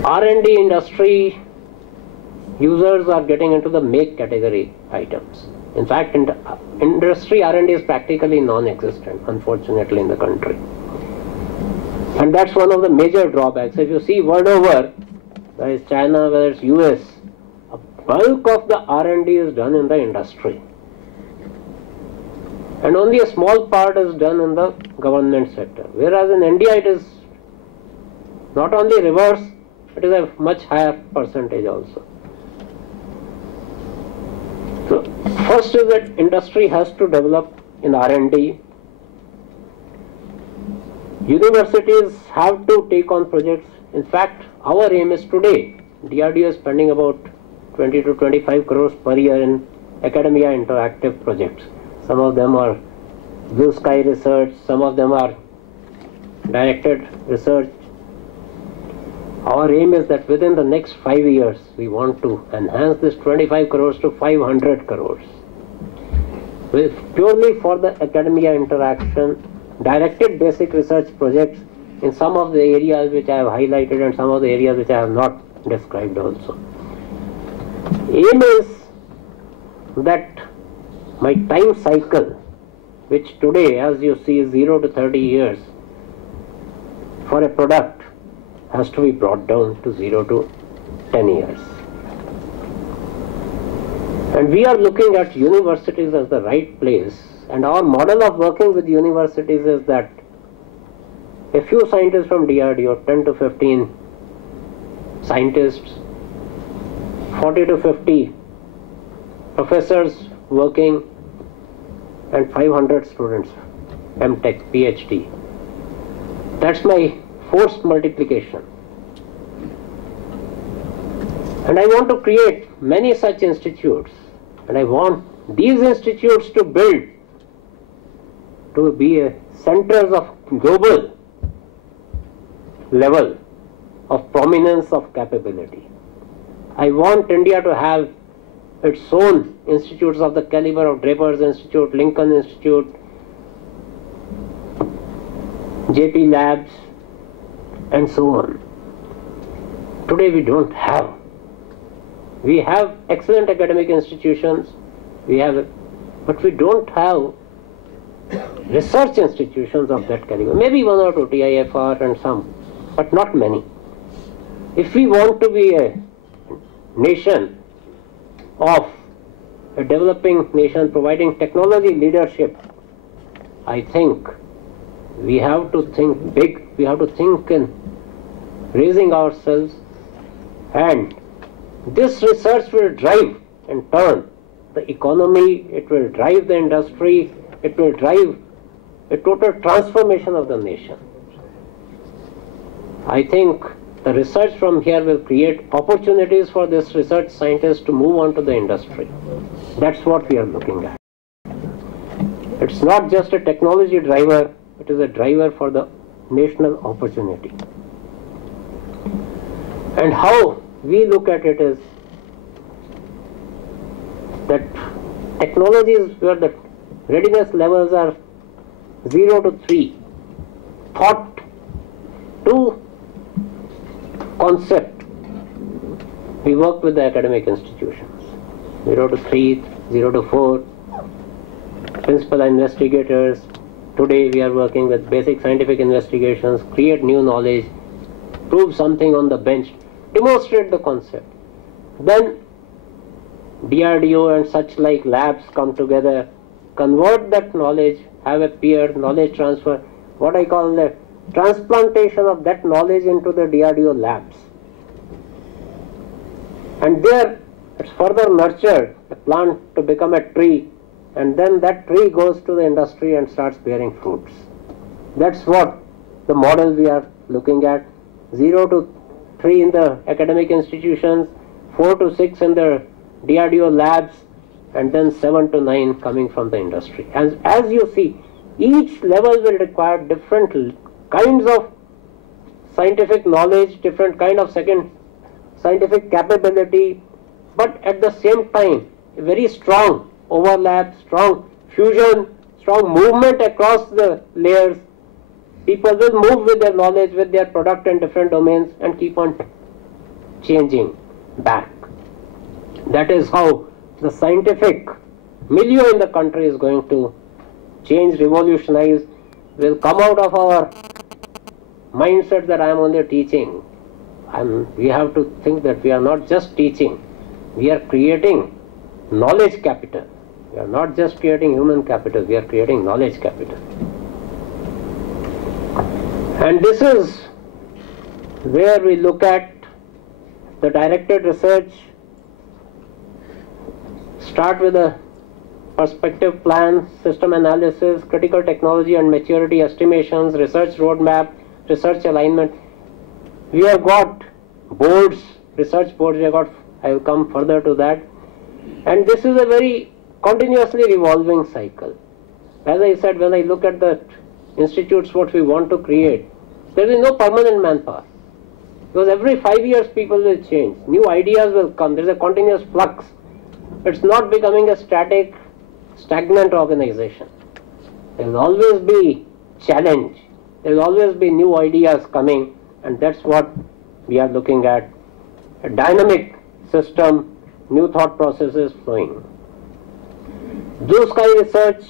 R&D industry users are getting into the make category items. In fact, industry R&D is practically non-existent, unfortunately, in the country. And that's one of the major drawbacks. If you see world over, whether it's China, whether it's US, a bulk of the R&D is done in the industry. And only a small part is done in the government sector. Whereas in India it is not only reverse, it is a much higher percentage also. So first is that industry has to develop in R&D. Universities have to take on projects. In fact, our aim is today, DRDO is spending about 20 to 25 crores per year in academia interactive projects. Some of them are blue sky research, some of them are directed research. Our aim is that within the next 5 years, we want to enhance this 25 crores to 500 crores. With purely for the academia interaction, directed basic research projects in some of the areas which I have highlighted and some of the areas which I have not described also. Aim is that my time cycle, which today, as you see, is 0 to 30 years for a product, has to be brought down to 0 to 10 years. And we are looking at universities as the right place, and our model of working with universities is that a few scientists from DRDO, 10 to 15 scientists, 40 to 50 professors working, and 500 students, MTech, PhD. That's my forced multiplication. And I want to create many such institutes, and I want these institutes to build to be a centers of global level of prominence of capability. I want India to have its own institutes of the caliber of Draper's Institute, Lincoln Institute, JP Labs, and so on. Today we don't have. We have excellent academic institutions, but we don't have research institutions of that caliber. Maybe one or two, TIFR and some, but not many. If we want to be a nation of a developing nation providing technology leadership, I think we have to think big, we have to think in raising ourselves, and this research will drive in turn the economy, it will drive the industry, it will drive a total transformation of the nation. I think the research from here will create opportunities for this research scientist to move on to the industry. That's what we are looking at. It's not just a technology driver, it is a driver for the national opportunity. And how we look at it is that technologies where the readiness levels are 0 to 3, thought to concept, we work with the academic institutions. 0 to 3, 0 to 4, principal investigators. Today we are working with basic scientific investigations, create new knowledge, prove something on the bench. demonstrate the concept. Then DRDO and such like labs come together, convert that knowledge, have a peer knowledge transfer, what I call the transplantation of that knowledge into the DRDO labs. And there it's further nurtured, a plant to become a tree, and then that tree goes to the industry and starts bearing fruits. That's what the model we are looking at. 0 to 3 in the academic institutions, 4 to 6 in the DRDO labs, and then 7 to 9 coming from the industry. And as you see, each level will require different kinds of scientific knowledge, different kind of scientific capability, but at the same time, a very strong overlap, strong fusion, strong movement across the layers. People will move with their knowledge, with their product in different domains and keep on changing back. That is how the scientific milieu in the country is going to change, revolutionize, will come out of our mindset that I am only teaching. We have to think that we are not just teaching, we are creating knowledge capital. We are not just creating human capital, we are creating knowledge capital. And this is where we look at the directed research, start with a perspective plan, system analysis, critical technology and maturity estimations, research roadmap, research alignment. We have got boards, research boards, I will come further to that. And this is a very continuously revolving cycle. As I said, when I look at the institutes, what we want to create, there is no permanent manpower. Because every 5 years people will change, new ideas will come, there is a continuous flux. It's not becoming a stagnant organization. There will always be challenge, there will always be new ideas coming, and that's what we are looking at. A dynamic system, new thought processes flowing. Blue sky research,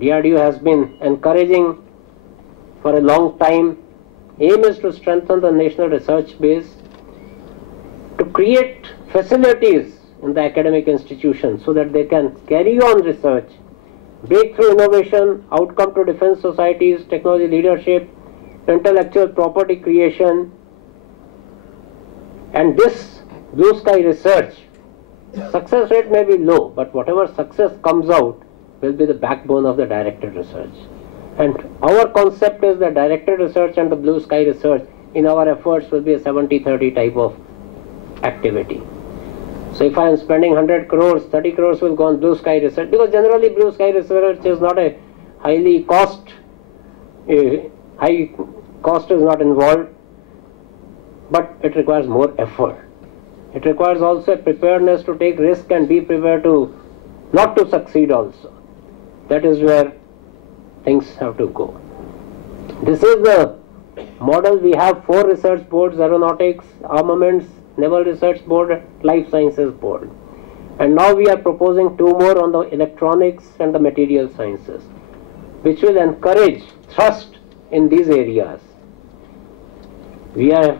DRDO has been encouraging for a long time. Aim is to strengthen the national research base, to create facilities in the academic institutions so that they can carry on research, breakthrough innovation, outcome to defense societies, technology leadership, intellectual property creation. And this blue sky research, success rate may be low, but whatever success comes out will be the backbone of the directed research. And our concept is that directed research and the blue sky research in our efforts will be a 70-30 type of activity. So if I am spending 100 crores, 30 crores will go on blue sky research, because generally blue sky research is not a high cost is not involved, but it requires more effort. It requires also a preparedness to take risk and be prepared to not to succeed also. That is where things have to go. This is the model. We have 4 research boards: aeronautics, armaments, naval research board, life sciences board. And now we are proposing 2 more on the electronics and the material sciences, which will encourage thrust in these areas. We are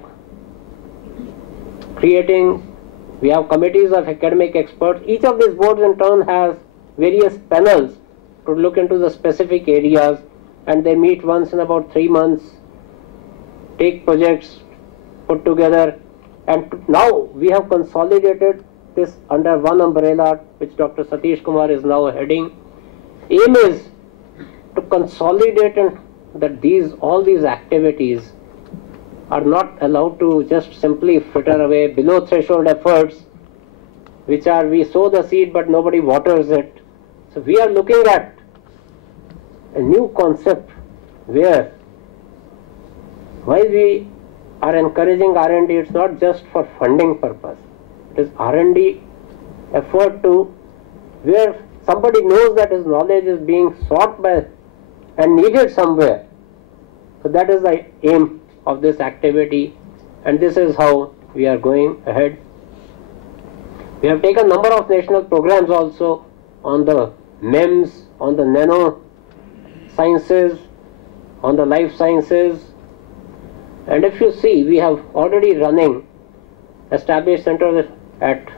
we have committees of academic experts. Each of these boards in turn has various panels to look into the specific areas, and they meet once in about 3 months, take projects, put together, and now we have consolidated this under one umbrella, which Dr. Satish Kumar is now heading. Aim is to consolidate and that all these activities are not allowed to just simply fritter away below threshold efforts, which are we sow the seed but nobody waters it. So we are looking at a new concept where while we are encouraging R&D, it's not just for funding purpose. It is R&D effort to where somebody knows that his knowledge is being sought by and needed somewhere. So that is the aim of this activity, and this is how we are going ahead. We have taken a number of national programs also on the MEMS, on the nano sciences, on the life sciences. And if you see, we have already running established center at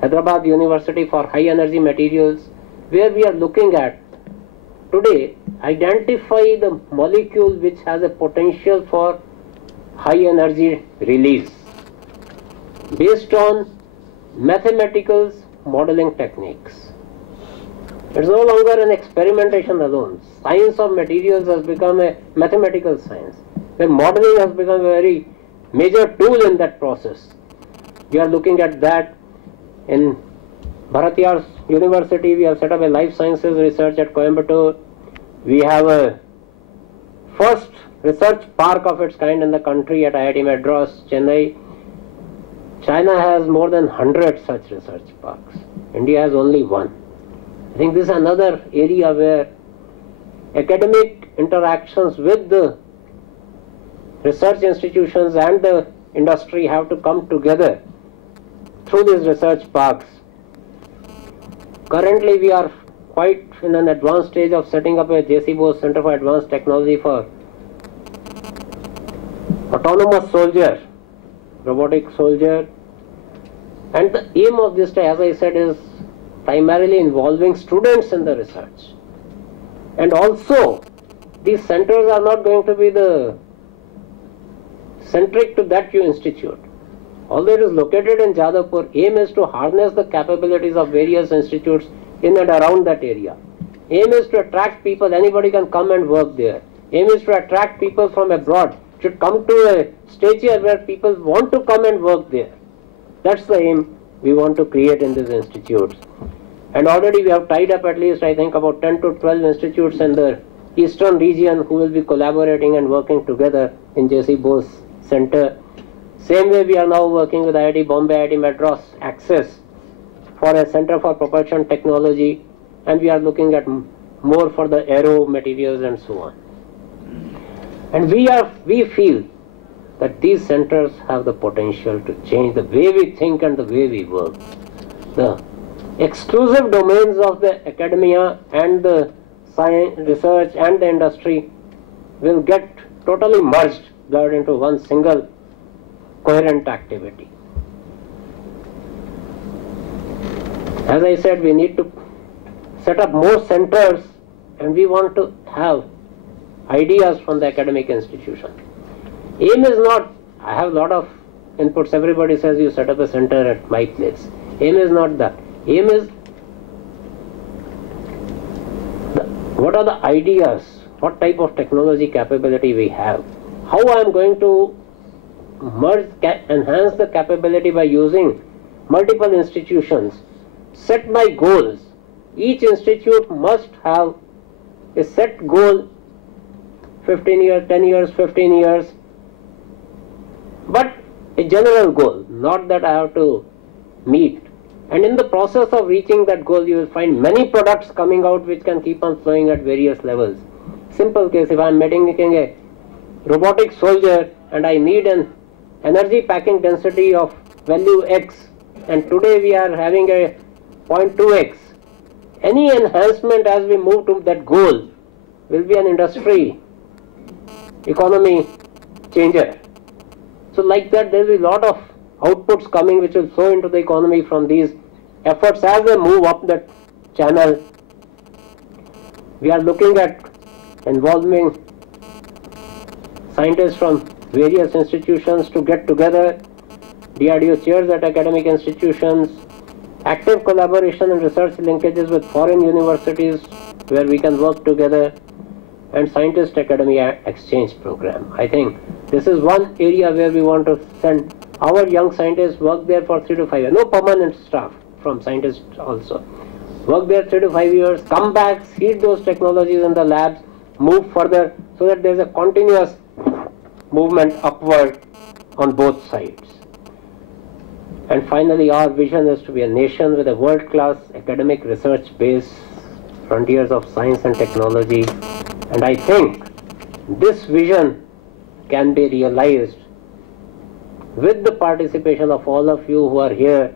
Hyderabad University for high energy materials, where we are looking at today identify the molecule which has a potential for high energy release based on mathematical modeling techniques. It's no longer an experimentation alone. Science of materials has become a mathematical science. The modeling has become a very major tool in that process. We are looking at that in Bharatiyar University. We have set up a life sciences research at Coimbatore. We have a first research park of its kind in the country at IIT Madras, Chennai. China has more than 100 such research parks. India has only one. I think this is another area where academic interactions with the research institutions and the industry have to come together through these research parks. Currently we are quite in an advanced stage of setting up a J.C. Bose Center for Advanced Technology for autonomous soldier, robotic soldier, and the aim of this, as I said, is primarily involving students in the research. And also these centers are not going to be the centric to that institute. Although it is located in Jadavpur, aim is to harness the capabilities of various institutes in and around that area. Aim is to attract people, anybody can come and work there. Aim is to attract people from abroad, should come to a stature where people want to come and work there. That's the aim we want to create in these institutes. And already we have tied up at least, I think, about 10 to 12 institutes in the eastern region who will be collaborating and working together in J.C. Bose Center. Same way we are now working with IIT Bombay, IIT Madras, Access for a Center for Propulsion Technology, and we are looking at more for the aero materials and so on. And we feel that these centers have the potential to change the way we think and the way we work. The exclusive domains of the academia and the science, research and the industry will get totally merged, blurred into one single coherent activity. As I said, we need to set up more centers, and we want to have ideas from the academic institution. Aim is not, I have a lot of inputs, everybody says you set up a center at my place. Aim is not that. Aim is what are the ideas, what type of technology capability we have, how I am going to merge, enhance the capability by using multiple institutions, set my goals. Each institute must have a set goal, 15 years, 10 years, 15 years, but a general goal, not that I have to meet. And in the process of reaching that goal, you will find many products coming out which can keep on flowing at various levels. Simple case, if I am making a robotic soldier and I need an energy packing density of value X, and today we are having a 0.2x, any enhancement as we move to that goal will be an industry, economy changer. So like that, there will be a lot of outputs coming which will flow into the economy from these efforts as they move up that channel. We are looking at involving scientists from various institutions to get together, DRDO chairs at academic institutions, active collaboration and research linkages with foreign universities where we can work together, and scientist academia exchange program. I think this is one area where we want to send our young scientists, work there for 3 to 5 years. No permanent staff from scientists also. Work there 3 to 5 years, come back, seed those technologies in the labs, move further, so that there is a continuous movement upward on both sides. And finally, our vision is to be a nation with a world-class academic research base, frontiers of science and technology. And I think this vision can be realized with the participation of all of you who are here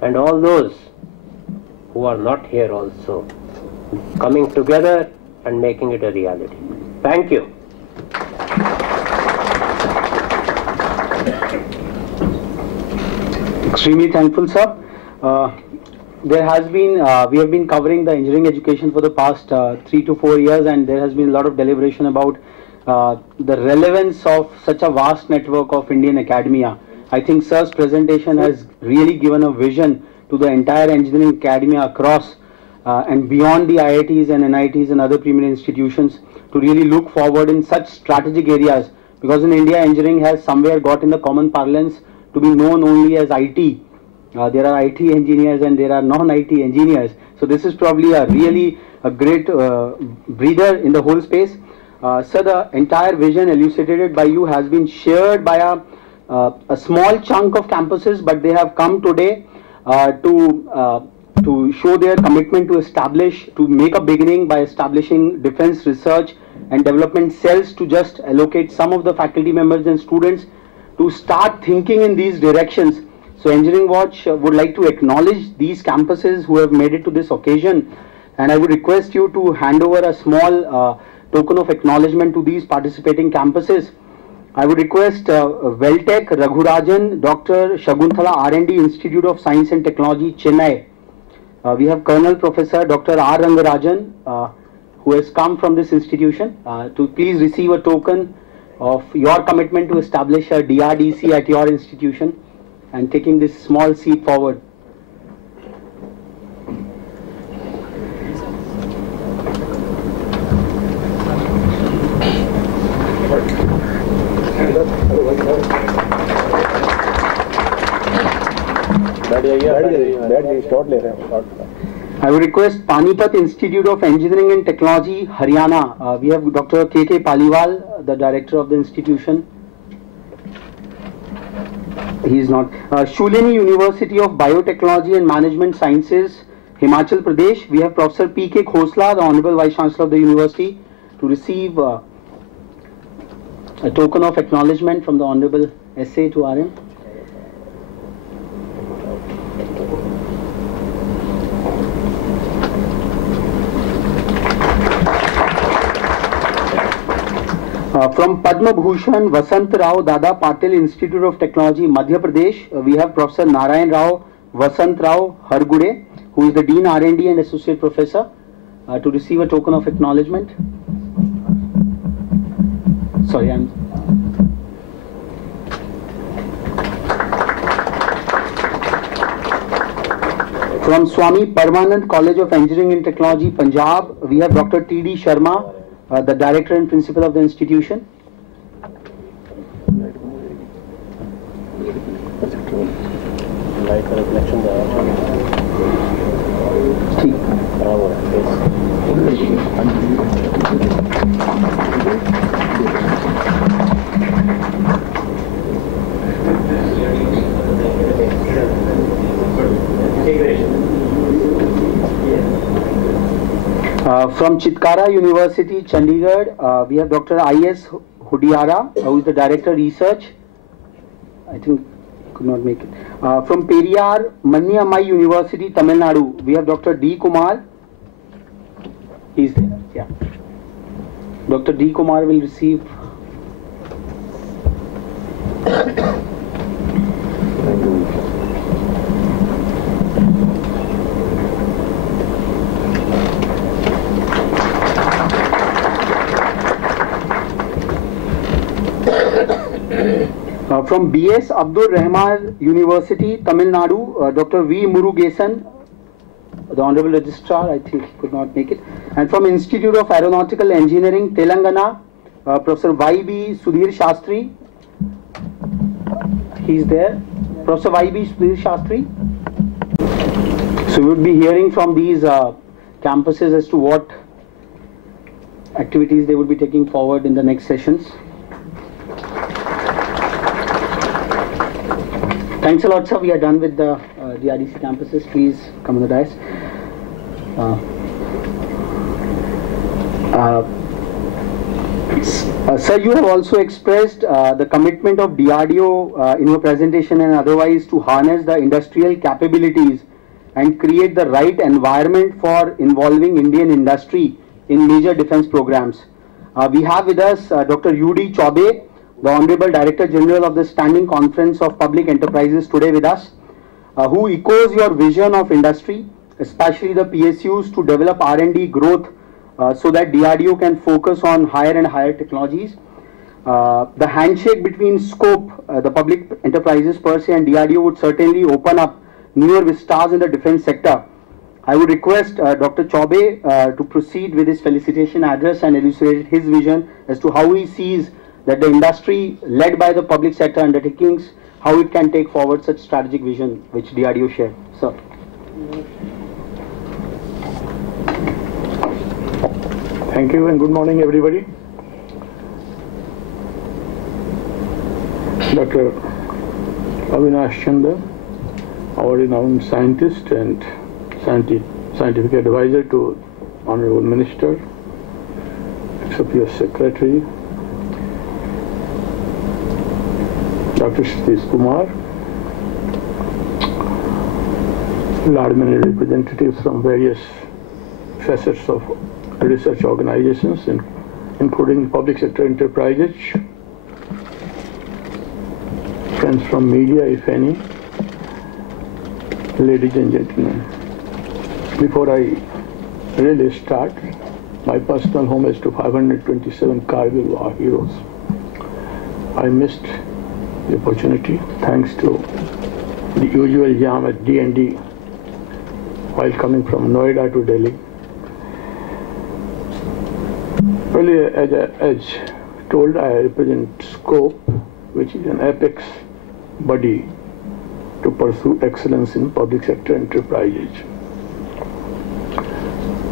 and all those who are not here also, coming together and making it a reality. Thank you. Extremely thankful, sir. We have been covering the engineering education for the past 3 to 4 years, and there has been a lot of deliberation about the relevance of such a vast network of Indian academia. I think sir's presentation has really given a vision to the entire engineering academia across and beyond the IITs and NITs and other premier institutions to really look forward in such strategic areas, because in India engineering has somewhere got in the common parlance to be known only as IT. There are IT engineers and there are non-IT engineers. So this is probably a great breather in the whole space. Sir, the entire vision elucidated by you has been shared by a small chunk of campuses, but they have come today to show their commitment to make a beginning by establishing defense research and development cells to just allocate some of the faculty members and students to start thinking in these directions. So Engineering Watch would like to acknowledge these campuses who have made it to this occasion, and I would request you to hand over a small token of acknowledgement to these participating campuses. I would request Veltech Raghurajan, Dr. Shagunthala R&D Institute of Science and Technology, Chennai. We have Colonel Professor Dr. R. Rangarajan, who has come from this institution to please receive a token of your commitment to establish a DRDC at your institution and taking this small seat forward. I would request Panipat Institute of Engineering and Technology, Haryana. We have Dr. K.K. Paliwal, the director of the institution. He is not. Shulini University of Biotechnology and Management Sciences, Himachal Pradesh. We have Professor P.K. Khosla, the Honorable Vice Chancellor of the University, to receive a token of acknowledgement from the Honorable SA to RM. From Padma Bhushan Vasant Rao Dada Patil Institute of Technology, Madhya Pradesh, we have Professor Narayan Rao Vasant Rao Hargude, who is the Dean R&D and Associate Professor, to receive a token of acknowledgement. Sorry, From Swami Parmanand College of Engineering and Technology, Punjab, we have Dr. T.D. Sharma, the Director and Principal of the institution. From Chitkara University, Chandigarh, we have Dr. I.S. Hudiara, who is the Director Research. I think could not make it. From Periyar Maniammai University, Tamil Nadu, we have Dr. D. Kumar. He is there, yeah. Dr. D. Kumar will receive. From B.S. Abdul Rahman University, Tamil Nadu, Dr. V. Murugesan, the Honorable Registrar, I think he could not make it. And from Institute of Aeronautical Engineering, Telangana, Professor Y.B. Sudhir Shastri, he is there. Professor Y.B. Sudhir Shastri. So we would be hearing from these campuses as to what activities they would be taking forward in the next sessions. Thanks a lot, sir. We are done with the DRDC campuses. Please come on the dais. Sir, you have also expressed the commitment of DRDO in your presentation and otherwise to harness the industrial capabilities and create the right environment for involving Indian industry in major defense programs. We have with us Dr. U.D. Chaube, the Honorable Director General of the Standing Conference of Public Enterprises, today with us. who echoes your vision of industry, especially the PSUs, to develop R&D growth so that DRDO can focus on higher and higher technologies. The handshake between SCOPE, the public enterprises per se, and DRDO would certainly open up newer vistas in the defense sector. I would request Dr. Chaubey to proceed with his felicitation address and elucidate his vision as to how he sees that the industry led by the public sector undertakings, how it can take forward such strategic vision which DRDO shared. Sir. Thank you and good morning everybody. Dr. Avinash Chandra, our renowned scientist and scientific advisor to Honorable Minister, ex-officio Secretary, Dr. Satish Kumar, large many representatives from various facets of research organizations, including public sector enterprises, friends from media, if any, ladies and gentlemen. Before I really start, my personal homage to 527 Kargil war heroes. I missed the opportunity thanks to the usual jam at D&D while coming from Noida to Delhi. Earlier, as told, I represent SCOPE, which is an apex body to pursue excellence in public sector enterprises.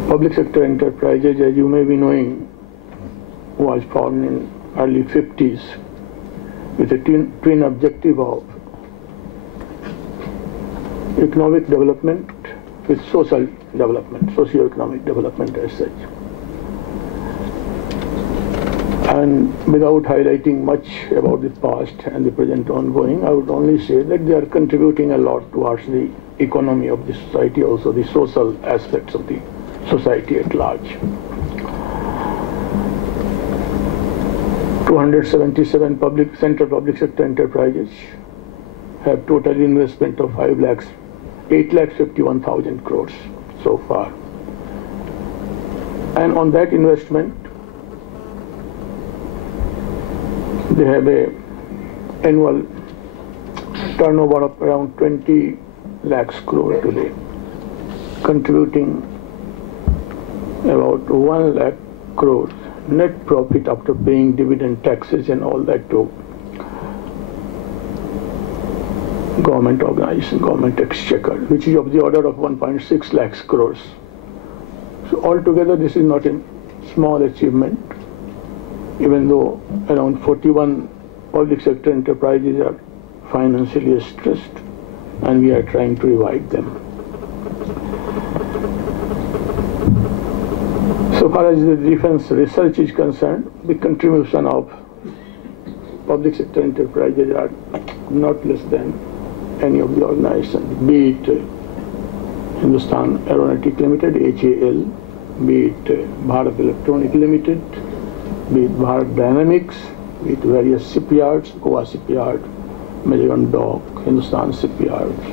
Public sector enterprises, as you may be knowing, was formed in early 50s with a twin objective of economic development with social development, socio-economic development as such. And without highlighting much about the past and the present ongoing, I would only say that they are contributing a lot towards the economy of the society, also the social aspects of the society at large. 277 central public sector enterprises have total investment of 8,51,000 crores so far. And on that investment, they have a annual turnover of around 20 lakhs crore today, contributing about 1 lakh crores net profit after paying dividend, taxes and all that to government organization, government exchequer, which is of the order of 1.6 lakhs crores. So altogether this is not a small achievement, even though around 41 public sector enterprises are financially stressed and we are trying to revive them. So far as the defense research is concerned, the contribution of public sector enterprises are not less than any of the organizations, be it Hindustan Aeronautic Limited, HAL, be it Bharat Electronic Limited, be it Bharat Dynamics, be it various shipyards, Goa Shipyard, Mazagon Dock, Hindustan Shipyards,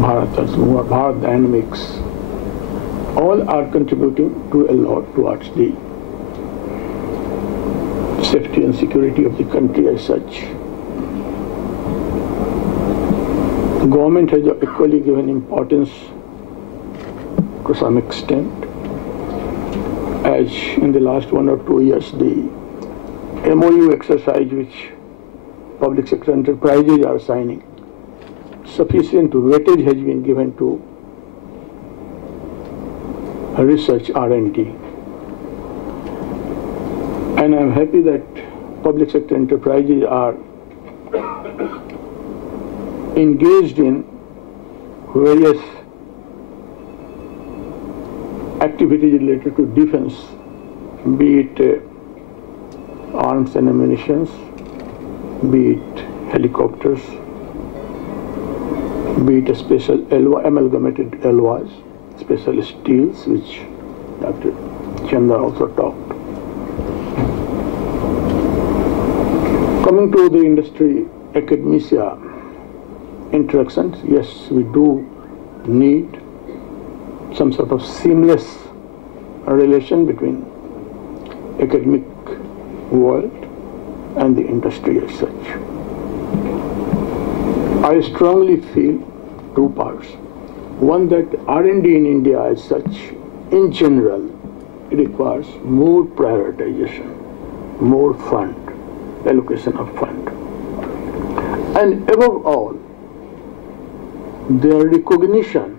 Bharat Dynamics, all are contributing to a lot towards the safety and security of the country as such. The government has equally given importance to some extent, as in the last 1 or 2 years the MOU exercise which public sector enterprises are signing, sufficient weightage has been given to research R&D. And I am happy that public sector enterprises are engaged in various activities related to defense, be it arms and ammunition, be it helicopters, be it a special amalgamated LOAs, special steels, which Dr. Chandra also talked. Coming to the industry academia interactions, yes, we do need some sort of seamless relation between academic world and the industry as such. I strongly feel two parts. One, that R&D in India as such, in general, requires more prioritization, more fund, allocation of fund. And above all, their recognition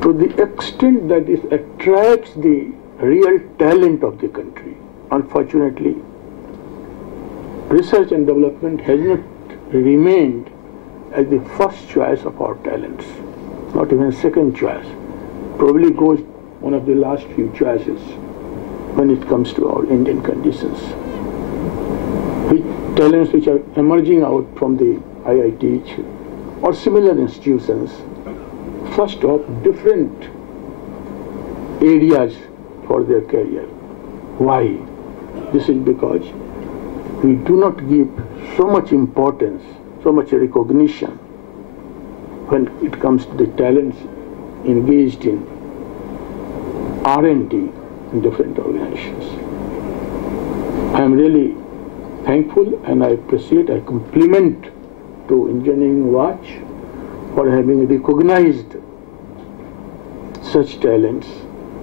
to the extent that it attracts the real talent of the country. Unfortunately, research and development has not remained as the first choice of our talents, not even second choice. Probably goes one of the last few choices when it comes to our Indian conditions. Talents which are emerging out from the IITs or similar institutions first of different areas for their career. Why? This is because we do not give so much importance, so much recognition when it comes to the talents engaged in R&D in different organizations. I am really thankful and I appreciate, I compliment to Engineering Watch for having recognized such talents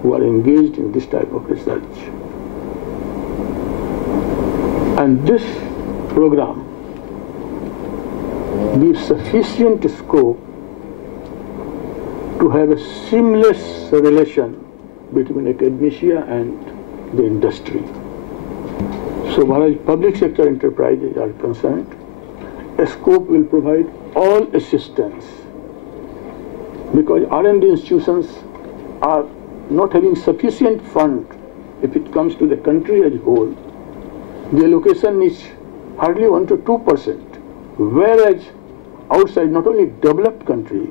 who are engaged in this type of research. And this program gives sufficient scope to have a seamless relation between academia and the industry. So far as public sector enterprises are concerned, a scope will provide all assistance, because R&D institutions are not having sufficient fund. If it comes to the country as a whole, the allocation is hardly 1 to 2%, whereas outside, not only developed countries,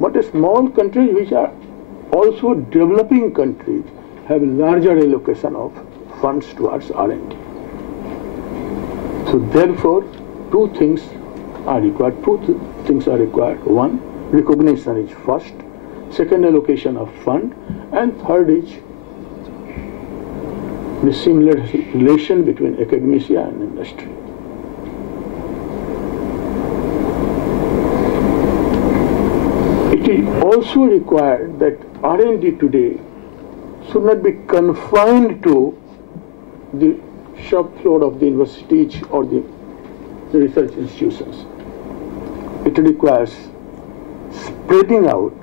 but small countries which are also developing countries have larger allocation of funds towards R&D. So therefore, two things are required. One, recognition is first. Second, allocation of fund. And third is the similar relation between academia and industry. It is also required that R&D today should not be confined to the shop floor of the universities or the research institutions. It requires spreading out,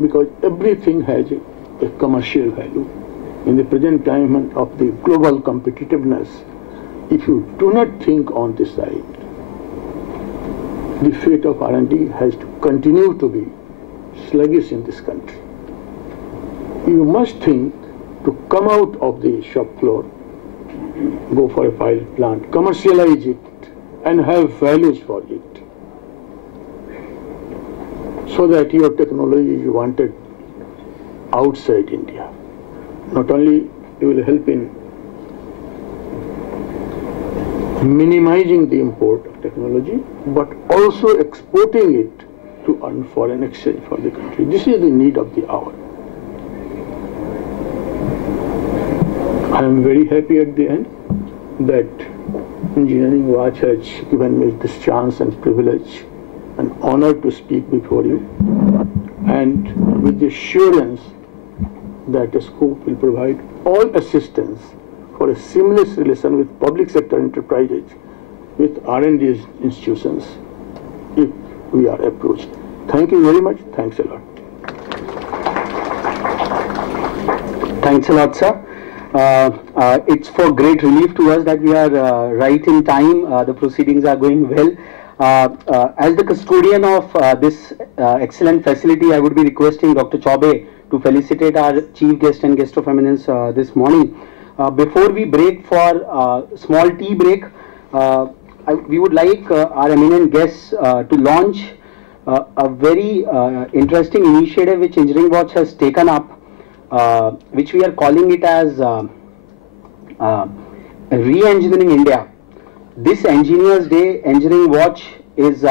because everything has a commercial value. In the present time of the global competitiveness, if you do not think on this side, the fate of R&D has to continue to be sluggish in this country. You must think to come out of the shop floor, go for a pilot plant, commercialize it, and have values for it, so that your technology is wanted outside India. Not only it will help in minimizing the import of technology, but also exporting it to earn foreign exchange for the country. This is the need of the hour. I am very happy at the end that Engineering Watch has given me this chance and privilege and honor to speak before you, and with the assurance that the scope will provide all assistance for a seamless relation with public sector enterprises, with R&D institutions, if we are approached. Thank you very much. Thanks a lot. Thanks a lot, sir. It's for great relief to us that we are right in time. The proceedings are going well. As the custodian of this excellent facility, I would be requesting Dr. Chaubey to felicitate our chief guest and guest of eminence this morning. Before we break for a small tea break, we would like our eminent guests to launch a very interesting initiative which Engineering Watch has taken up, which we are calling it as Re-Engineering India. this Engineers Day, Engineering Watch is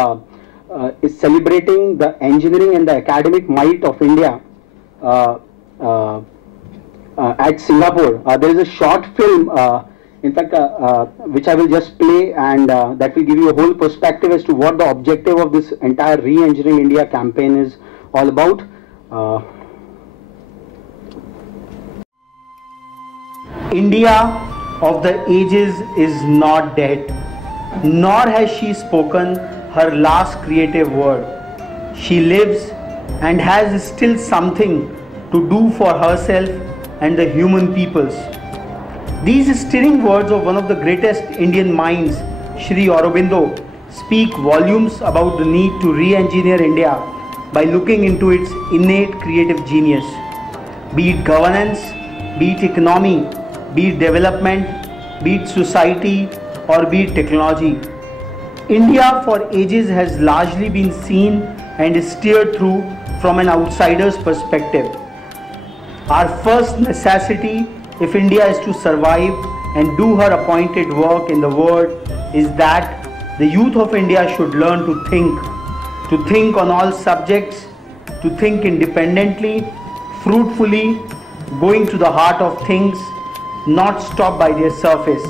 celebrating the engineering and the academic might of India at Singapore. There is a short film, in fact, which I will just play, and that will give you a whole perspective as to what the objective of this entire Re-Engineering India campaign is all about. India of the ages is not dead, nor has she spoken her last creative word. She lives and has still something to do for herself and the human peoples. These stirring words of one of the greatest Indian minds, Sri Aurobindo, speak volumes about the need to re-engineer India by looking into its innate creative genius. Be it governance, be it economy, be it development, be it society, or be it technology. India for ages has largely been seen and steered through from an outsider's perspective. Our first necessity, if India is to survive and do her appointed work in the world, is that the youth of India should learn to think on all subjects, to think independently, fruitfully, going to the heart of things, not stop by their surface.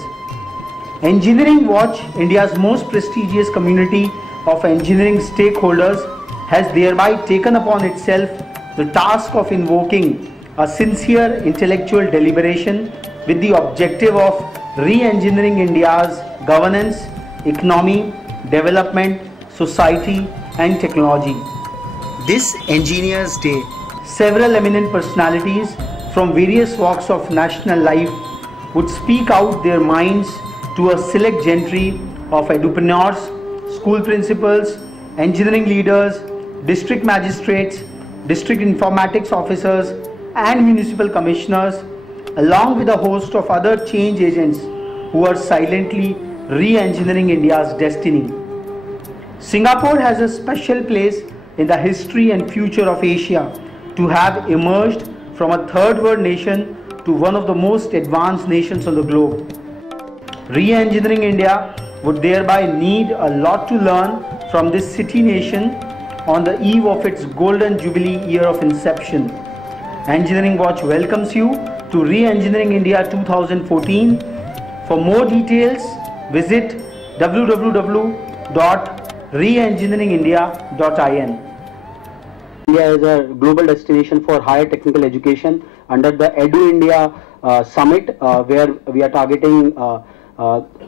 Engineering Watch, India's most prestigious community of engineering stakeholders, has thereby taken upon itself the task of invoking a sincere intellectual deliberation with the objective of re-engineering India's governance, economy, development, society and technology. This Engineers Day, several eminent personalities from various walks of national life would speak out their minds to a select gentry of edupreneurs, school principals, engineering leaders, district magistrates, district informatics officers and municipal commissioners, along with a host of other change agents who are silently re-engineering India's destiny. Singapore has a special place in the history and future of Asia to have emerged from a third world nation to one of the most advanced nations on the globe. Re-engineering India would thereby need a lot to learn from this city nation on the eve of its golden jubilee year of inception. Engineering Watch welcomes you to Re-Engineering India 2014. For more details, visit www.reengineeringindia.in. India is a global destination for higher technical education under the Edu India Summit, where we are targeting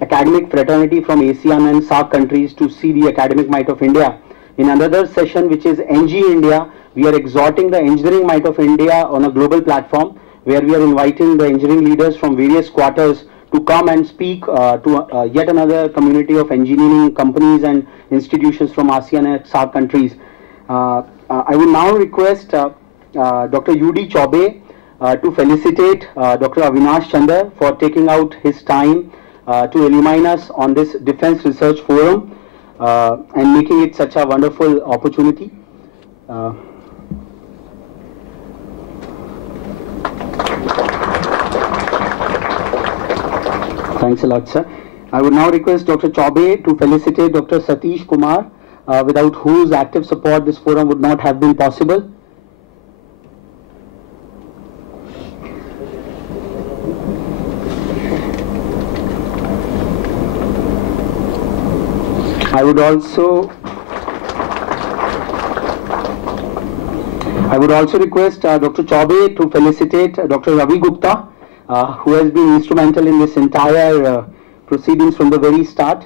academic fraternity from ASEAN and SAARC countries to see the academic might of India. In another session, which is NG India, we are exhorting the engineering might of India on a global platform, where we are inviting the engineering leaders from various quarters to come and speak to yet another community of engineering companies and institutions from ASEAN and SAARC countries. I will now request Dr. U.D. Chaubey to felicitate Dr. Avinash Chandra for taking out his time to illumine us on this Defence Research Forum and making it such a wonderful opportunity. Thanks a lot, sir. I would now request Dr. Chaubey to felicitate Dr. Satish Kumar, without whose active support this forum would not have been possible. I would also request Dr. Chaubey to felicitate Dr. Ravi Gupta, who has been instrumental in this entire proceedings from the very start.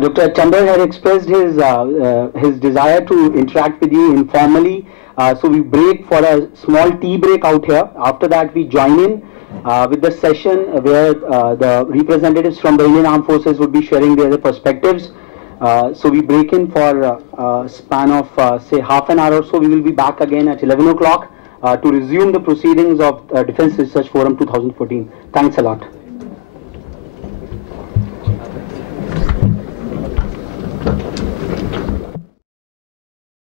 Dr. Chandra had expressed his desire to interact with you informally, so we break for a small tea break out here. After that, we join in with the session where the representatives from the Indian Armed Forces would be sharing their perspectives. So we break in for a span of say half an hour or so. We will be back again at 11 o'clock to resume the proceedings of Defence Research Forum 2014. Thanks a lot.